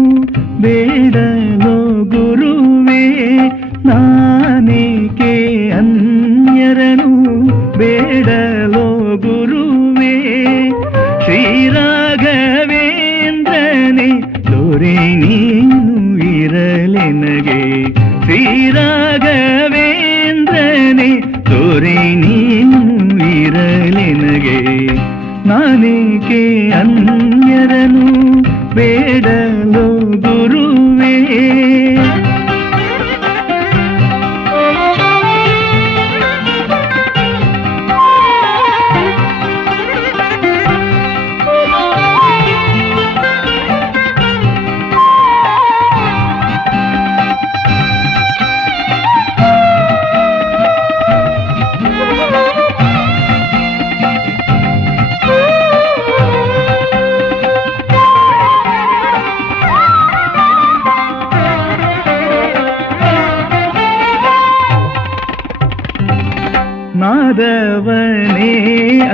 ಬೇಡಲೋ ಗುರುವೇ, ನಾನೇಕೆ ಅನ್ಯರನು ಬೇಡಲೋ ಗುರುವೇ. ಶ್ರೀರಾಘವೇಂದ್ರನೇ ದೊರೆ ನೀನು ಇರಲೆನಗೆ, ಶ್ರೀರಾಘವೇಂದ್ರನೇ ದೊರೆ ನೀನು ಇರಲೆನಗೆ. ನಾನೇಕೆ ಅನ್ಯರನು ಬೇಡಲೋ ಗುರುವೇ. ನಾದವನೇ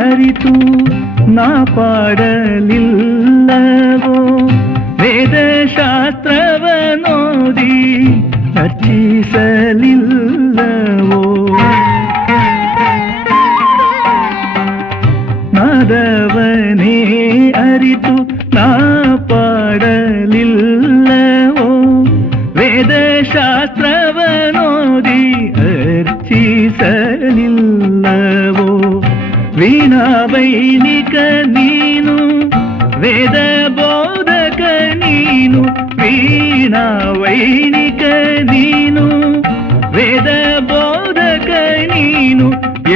ಅರಿತು ನಾ ಪಾಡಲಿಲ್ಲವೋ, ವೇದಶಾಸ್ತ್ರವನೋದಿ ಅರ್ಚಿಸಲಿಲ್ಲವೋ. ನಾದವನೇ ಅರಿತು ನಾ ಪಾಡಲಿಲ್ಲವೋ, ವೇದಶಾಸ್ತ್ರವನೋದಿ ಅರ್ಚಿಸಲಿಲ್ಲವೋ. ವೀಣಾ ವೈಣಿಕ ನೀನು, ವೇದ ಬೋಧಕ ನೀನು, ವೀಣಾ ವೈಣಿಕ ನೀನು, ವೇದ ಬೋಧಕ ನೀನು,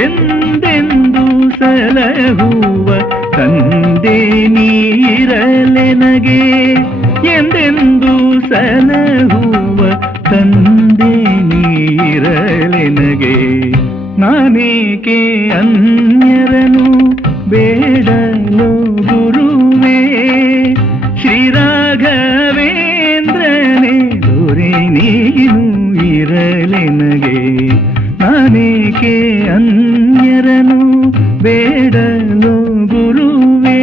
ಎಂದೆಂದು ಸಲಹುವ ತಂದೆ ನೀರಲೆನಗೆ, ಎಂದೆಂದು ಸಲಹುವ ತಂದೆ ನೀರಲೆನಗೆ. ನಾನೇಕೆ ಅನ್ಯರನು ಬೇಡಲೋ ಗುರುವೇ. ಶ್ರೀರಾಘವೇಂದ್ರನೇ ದೊರೆ ನೀನು ಇರಲೆನಗೆ. ನಾನೇಕೆ ಅನ್ಯರನು ಬೇಡಲೋ ಗುರುವೇ.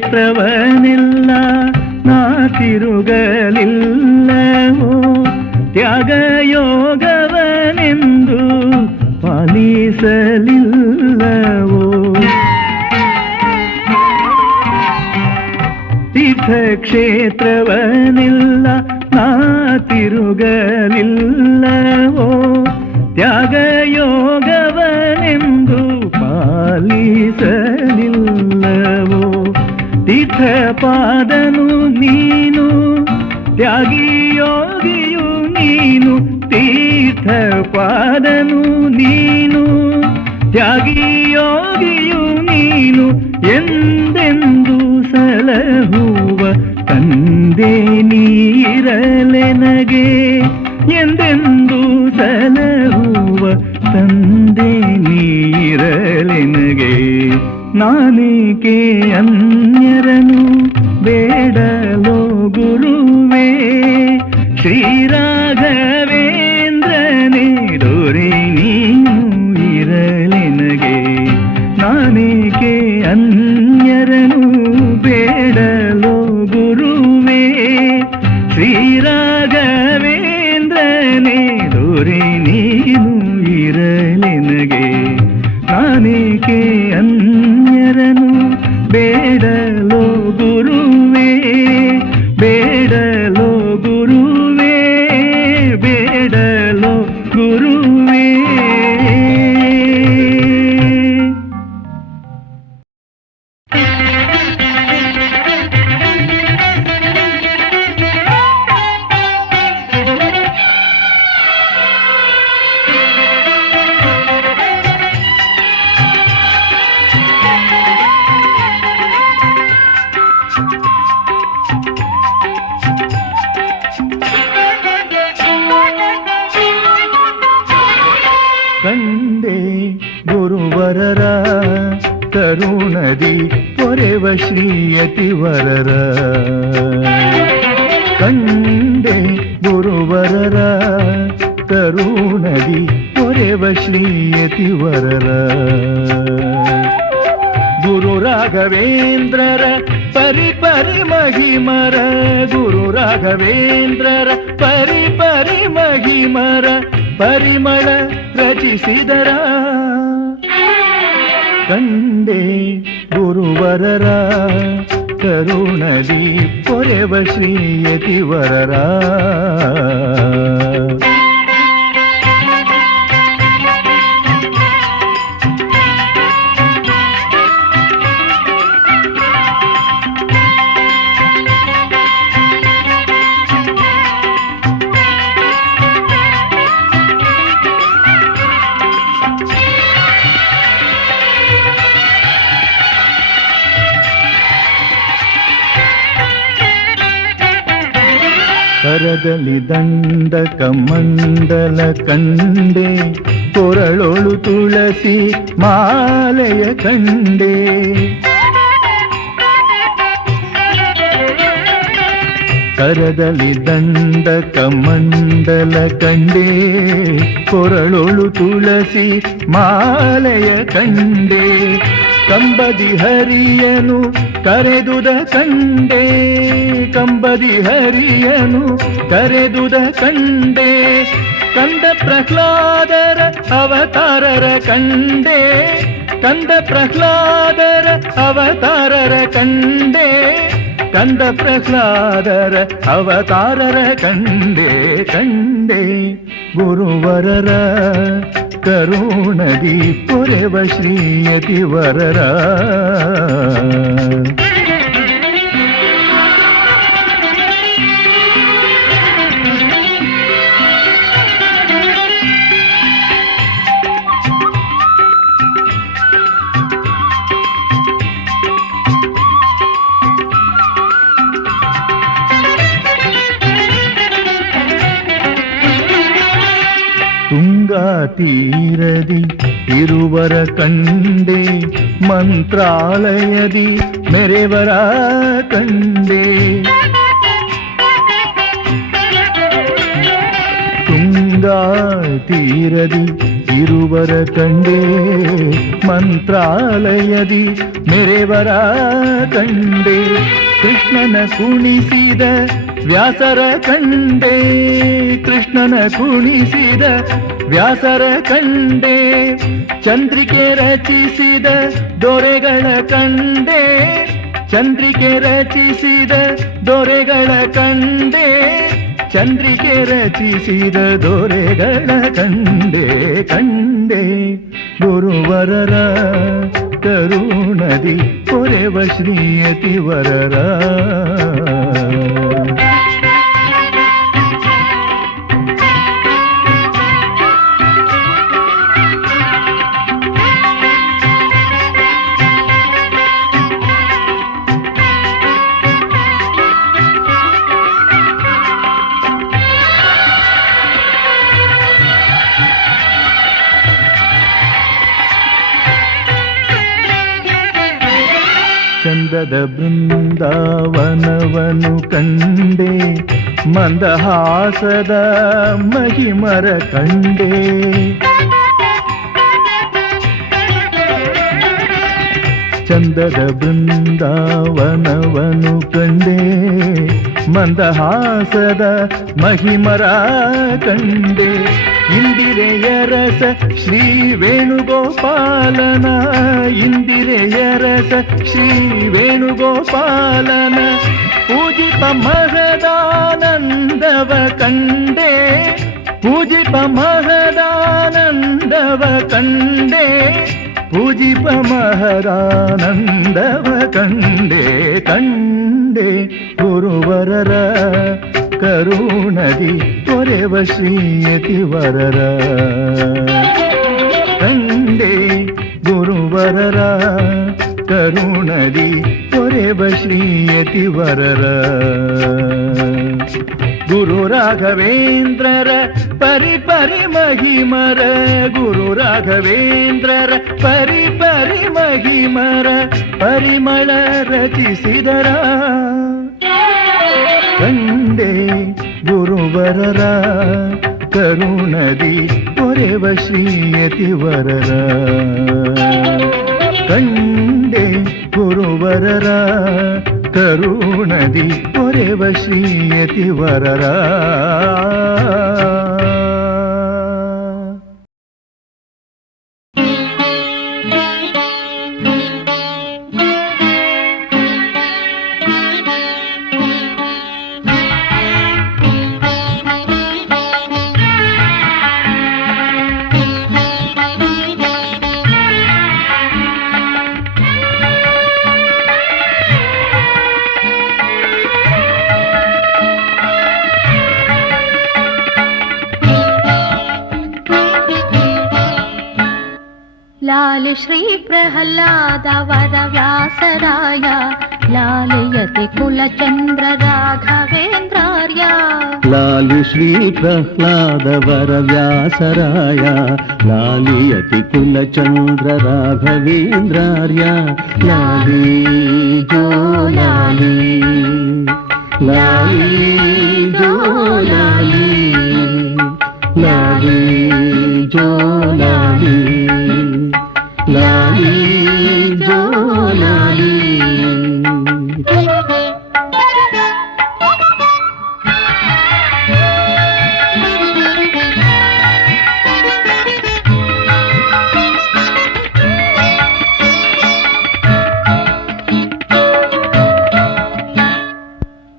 ತೀರ್ಥಕ್ಷೇತ್ರವನೆಲ್ಲ ನಾ ತಿರುಗಲಿಲ್ಲವೋ, ತ್ಯಾಗಯೋಗವನೆಂದು ಪಾಲಿಸಲಿಲ್ಲವೋ. ತೀರ್ಥಕ್ಷೇತ್ರವನೆಲ್ಲ ನಾ ತಿರುಗಲಿಲ್ಲವೋ, ತ್ಯಾಗಯೋಗವನೆಂದು ಪಾಲಿಸಲಿಲ್ಲವೋ. ತೀರ್ಥಪಾದನು ನೀನು, ತ್ಯಾಗಿಯೋಗಿಯು ನೀನು, ತೀರ್ಥಪಾದನು ನೀನು, ತ್ಯಾಗಿಯೋಗಿಯು ನೀನು, ಎಂದೆಂದು ಸಲಹುವ ತಂದೆ ನೀರಲೆನಗೆ, ಎಂದೆಂದು ಸಲಹುವ ತಂದೆ ನೀರಲೆನಗೆ. ನಾನೇಕೆ ಅನ್ಯರನು ಬೇಡಲೋ ಗುರುವೇ. ಶ್ರೀರಾಘವೇಂದ್ರನೇ ದೊರೆ ನೀನು ಇರಲೆನಗೆ. ನಾನೇಕೆ ಅನ್ಯರನು ಬೇಡಲೋ ಗುರುವೇ. ಶ್ರೀರಾಘವೇಂದ್ರನೇ ದೊರೆ ನೀನು ಇರಲೆನಗೆ. ನಾನೇಕೆ ಅನ್ಯರನು ಬೇಡಲೋ ಗುರುವೇ. ಬೇಡಲೋ ಗುರುವೇ, ಬೇಡಲೋ ಗುರುವೇ. ಗುರುವರರ ಕರುಣದಿ ಪೊರೆವ ಶ್ರೀಯತಿವರರ ಕಂಡೆ ಗುರುವರರ ಕರುಣದಿ ಪೊರೆವ ಶ್ರೀಯತಿವರರ ಗುರು ರಾಘವೇಂದ್ರರ ಪರಿಪರಿ ಮಹಿಮರ ಗುರು ರಾಘವೇಂದ್ರರ ಪರಿಪರಿ ಮಹಿಮರ ಪರಿಮಳ ರಚಿಸಿದರ ಕಂಡೆ ಗುರುವರರ ಕರುಣದಿ ಪೊರೆವ ಶ್ರೀಯತಿವರರ ಕರದಲ್ಲಿ ದಂಡ ಕಮಂಡಲ ಕಂಡೆ ಕೊರಳೊಳು ತುಳಸಿ ಮಾಲೆಯ ಕಂಡೆ ಕರದಲ್ಲಿ ದಂಡ ಕಮಂಡಲ ಕಂಡೆ ಕೊರಳೊಳು ತುಳಸಿ ಮಾಲೆಯ ಕಂಡೆ ಕಂಬದಿ ಹರಿಯನು ಕರೆದುದ ಕಂಡೆ ಕಂಬದಿ ಹರಿಯನು ಕರೆದುದ ಕಂಡೆ ಕಂದ ಪ್ರಹ್ಲಾದರ ಅವತಾರರ ಕಂಡೆ ಕಂದ ಪ್ರಹ್ಲಾದರ ಅವತಾರರ ಕಂಡೆ ಕಂದ ಪ್ರಹ್ಲಾದರ ಅವತಾರರ ಕಂಡೆ ಕಂಡೆ ಗುರುವರರ ಕರುಣದಿ ಪೊರೆವ ಶ್ರೀಯತಿವರರ ತುಂಗಾ ತೀರದಿ ಇರುವರ ಕಂಡೆ ಮಂತ್ರಾಲಯದಿ ಮೆರೆವರ ಕಂಡೆ ತುಂಗಾ ತೀರದಿ ಇರುವರ ಕಂಡೆ ಮಂತ್ರಾಲಯದಿ ಮೆರೆವರ ಕಂಡೆ ಕೃಷ್ಣನ ಕುಣಿಸಿದ ವ್ಯಾಸರ ಕಂಡೆ ಕೃಷ್ಣನ ಕುಣಿಸಿದ ವ್ಯಾಸರ ಕಂಡೆ ಚಂದ್ರಿಕೆ ರಚಿಸಿದ ದೊರೆಗಳ ಕಂಡೆ ಚಂದ್ರಿಕೆ ರಚಿಸಿದ ದೊರೆಗಳ ಕಂಡೆ ಚಂದ್ರಿಕೆ ರಚಿಸಿದ ದೊರೆಗಳ ಕಂಡೆ ಕಂಡೆ ಗುರುವರರ ಕರುಣದಿ ಪೊರೆವ ಶ್ರೀಯತಿವರರ ಚಂದದ ಬೃಂದಾವನವನು ಕಂಡೆ ಮಂದಹಾಸದ ಮಹಿಮರ ಕಂಡೆ ಚಂದದ ಬೃಂದಾವನವನು ಕಂಡೆ ಮಂದಹಾಸದ ಮಹಿಮರ ಕಂಡೆ ಇಂದಿರೆಯ ರಸ ಶ್ರೀ ವೇಣುಗೋಪಾಲನ ಇಂದಿರೆಯ ರಸ ಶ್ರೀ ವೇಣುಗೋಪಾಲನ ಪೂಜಿತ ಮಹದಾನಂದವ ಕಂಡೆ ಪೂಜಿತ ಮಹದಾನಂದವ ಕಂಡೆ ಪೂಜಿಪ ಮಹದಾನಂದವ ಕಂಡೆ ಕಂಡೆ ಗುರುವರರ ಕರುಣದಿ ಪೊರೆವ ಶ್ರೀಯತಿವರರ ಕಂಡೆ ಗುರುವರರ ಕರುಣದಿ ಪೊರೆವ ಶ್ರೀಯತಿವರರ ಗುರು ರಾಘವೇಂದ್ರರ ಪರಿ ಪರಿ ಮಹಿಮರ ಗುರು ರಾಘವೇಂದ್ರರ ಪರಿ ಪರಿ ಮಹಿಮರ ಪರಿಮಳ ರಚಿಸಿದರ ಕಂಡೆ ಗುರುವರರ ಕರುಣದಿ ಪೊರೆವ ಶ್ರೀಯತಿವರರ ಕಂಡೆ ಗುರುವರರ ಕರುಣದಿ ಪೊರೆವ ಶ್ರೀಯತಿವರರ लालि श्री प्रह्लाद वर व्यासराय लालयति कुलचंद्र राघवेंद्रार्य लालि श्री प्रह्लाद वर व्यासराय लालियति कुलचंद्र राघवेंद्रार्य लाली जो लाली लाली जो लाली लाली जो लाली लाली जो लाली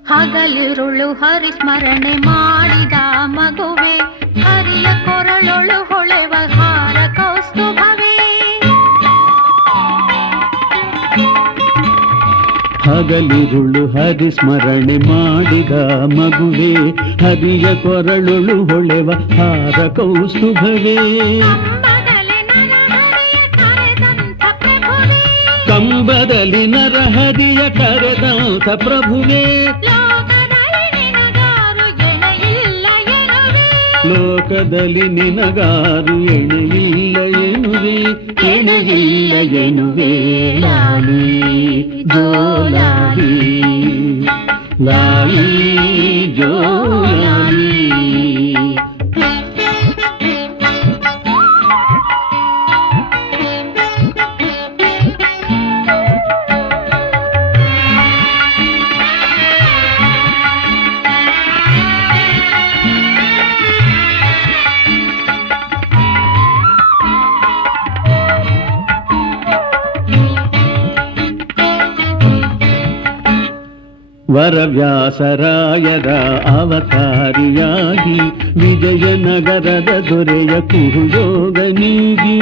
ಹಗಲಿರುಳು ಹರಿಸ್ಮರಣೆ ಮಾಡಿದ ಮಗುವೆ ಹರಿಯ ಕೊರಳೊಳು ಹೊಳೆವ ಹಾರ ಕೌಸ್ತುಭವೇ ಹಗಲಿರುಳು ಹರಿಸ್ಮರಣೆ ಮಾಡಿದ ಮಗುವೆ ಹರಿಯ ಕೊರಳುಳು ಹೊಳೆವ ಹಾರ ಕೌಸ್ತುಭವೇ ಕಂಬದಲ್ಲಿ ನರಹರಿಯ ಕರೆದಂಥ ಪ್ರಭುವೇ ಲೋಕದಲ್ಲಿ ನಿನಗಾರು ಎಣೆಯಿಲ್ಲ ಎನ್ನುವೆ ಎಣೆಯಿಲ್ಲ ಎನ್ನುವೆ ಲಾಲಿ ಜೋ ಲಾಲಿ ಲಾಲಿ ಜೋ ಲಾಲಿ ವರವ್ಯಾಸರಾಯರ ಅವತಾರಿಯಾಗಿ ವಿಜಯನಗರದ ದೊರೆಯ ಕುರುಯೋಗನಿಗಿ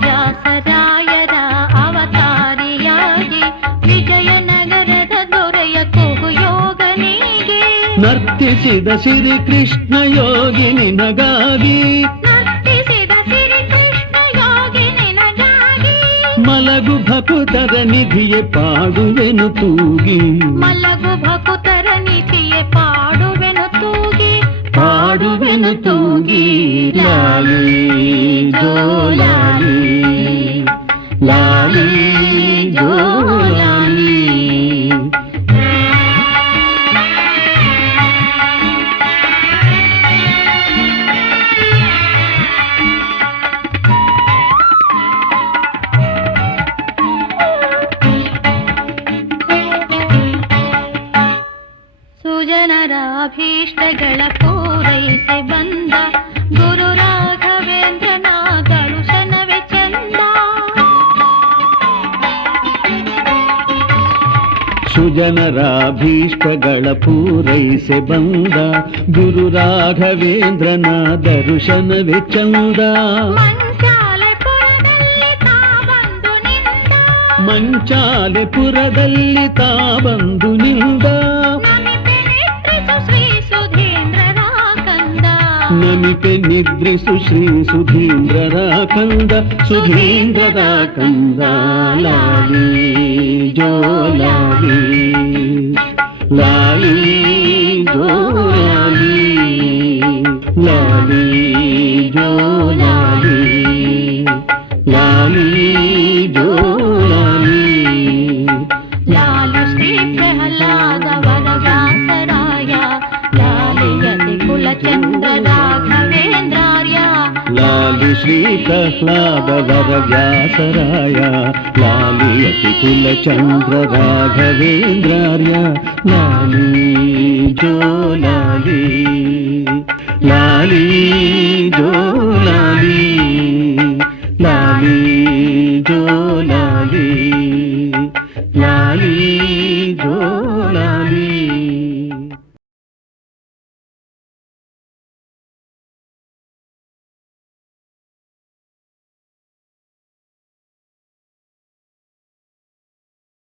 ವರವ್ಯಾಸರಾಯರ ಅವತಾರಿಯಾಗಿ ವಿಜಯನಗರದ ದೊರೆಯ ಕುರುಯೋಗನಿಗೆ ನರ್ತಿಸಿದ ಶ್ರೀಕೃಷ್ಣ ಯೋಗಿ ನಿನಗಾಗಿ ಮಲಗು ಭಕುತರ ನಿಧಿಯೇ ಪಾಡುವೆನು ತೂಗಿ ಮಲಗು ಭಕುತರ ನಿಧಿಯೇ ಪಾಡುವೆನು ತೂಗಿ ಪಾಡುವೆನು ತೂಗಿ ಲಾಲಿ ಜೋ ಲಾಲಿ ಲಾಲಿ ಜೋ ಲಾಲಿ ಸುಜನರ ಅಭೀಷ್ಟಗಳ ಪೂರೈಸಿ ಬಂದ ಗುರು ರಾಘವೇಂದ್ರನ ದರ್ಶನವೇ ಚಂದ ಸುಜನರ ಅಭೀಷ್ಟಗಳ ಪೂರೈಸಿ ಬಂದ ಗುರು ರಾಘವೇಂದ್ರನ ದರ್ಶನವೇ ಚಂದ ಮಂಚಾಲೆಪುರದಲ್ಲಿ ತಾ ಬಂದು ನಿಂದ ನಮಿಪೆ ನಿದ್ರಿಸು ಶ್ರೀ ಸುಧೀಂದ್ರರ ಕಂದ ಸುಧೀಂದ್ರರ ಕಂದ ಲಾಲಿ ಜೋ ಲಾಲಿ ಲಾಲಿ ಜೋ ಲಾಲಿ ಲಾಲಿ ಜೋ ಲಾಲಿ ಲಾಲಿ ಜೋ ಲಾಲಿ లాలి శ్రీ ప్రహ్లాద వరదాసరాయ లాలియతి కులచంద్ర రాఘవేంద్రార్య లాలి శ్రీ ప్రహ్లాద వరవ్యాసరాయ లాలియతి కులచంద్ర రాఘవేంద్రార్య లాలి జో లాలి లాలి జో లాలి లాలి జో లాలి లాలి జో లాలి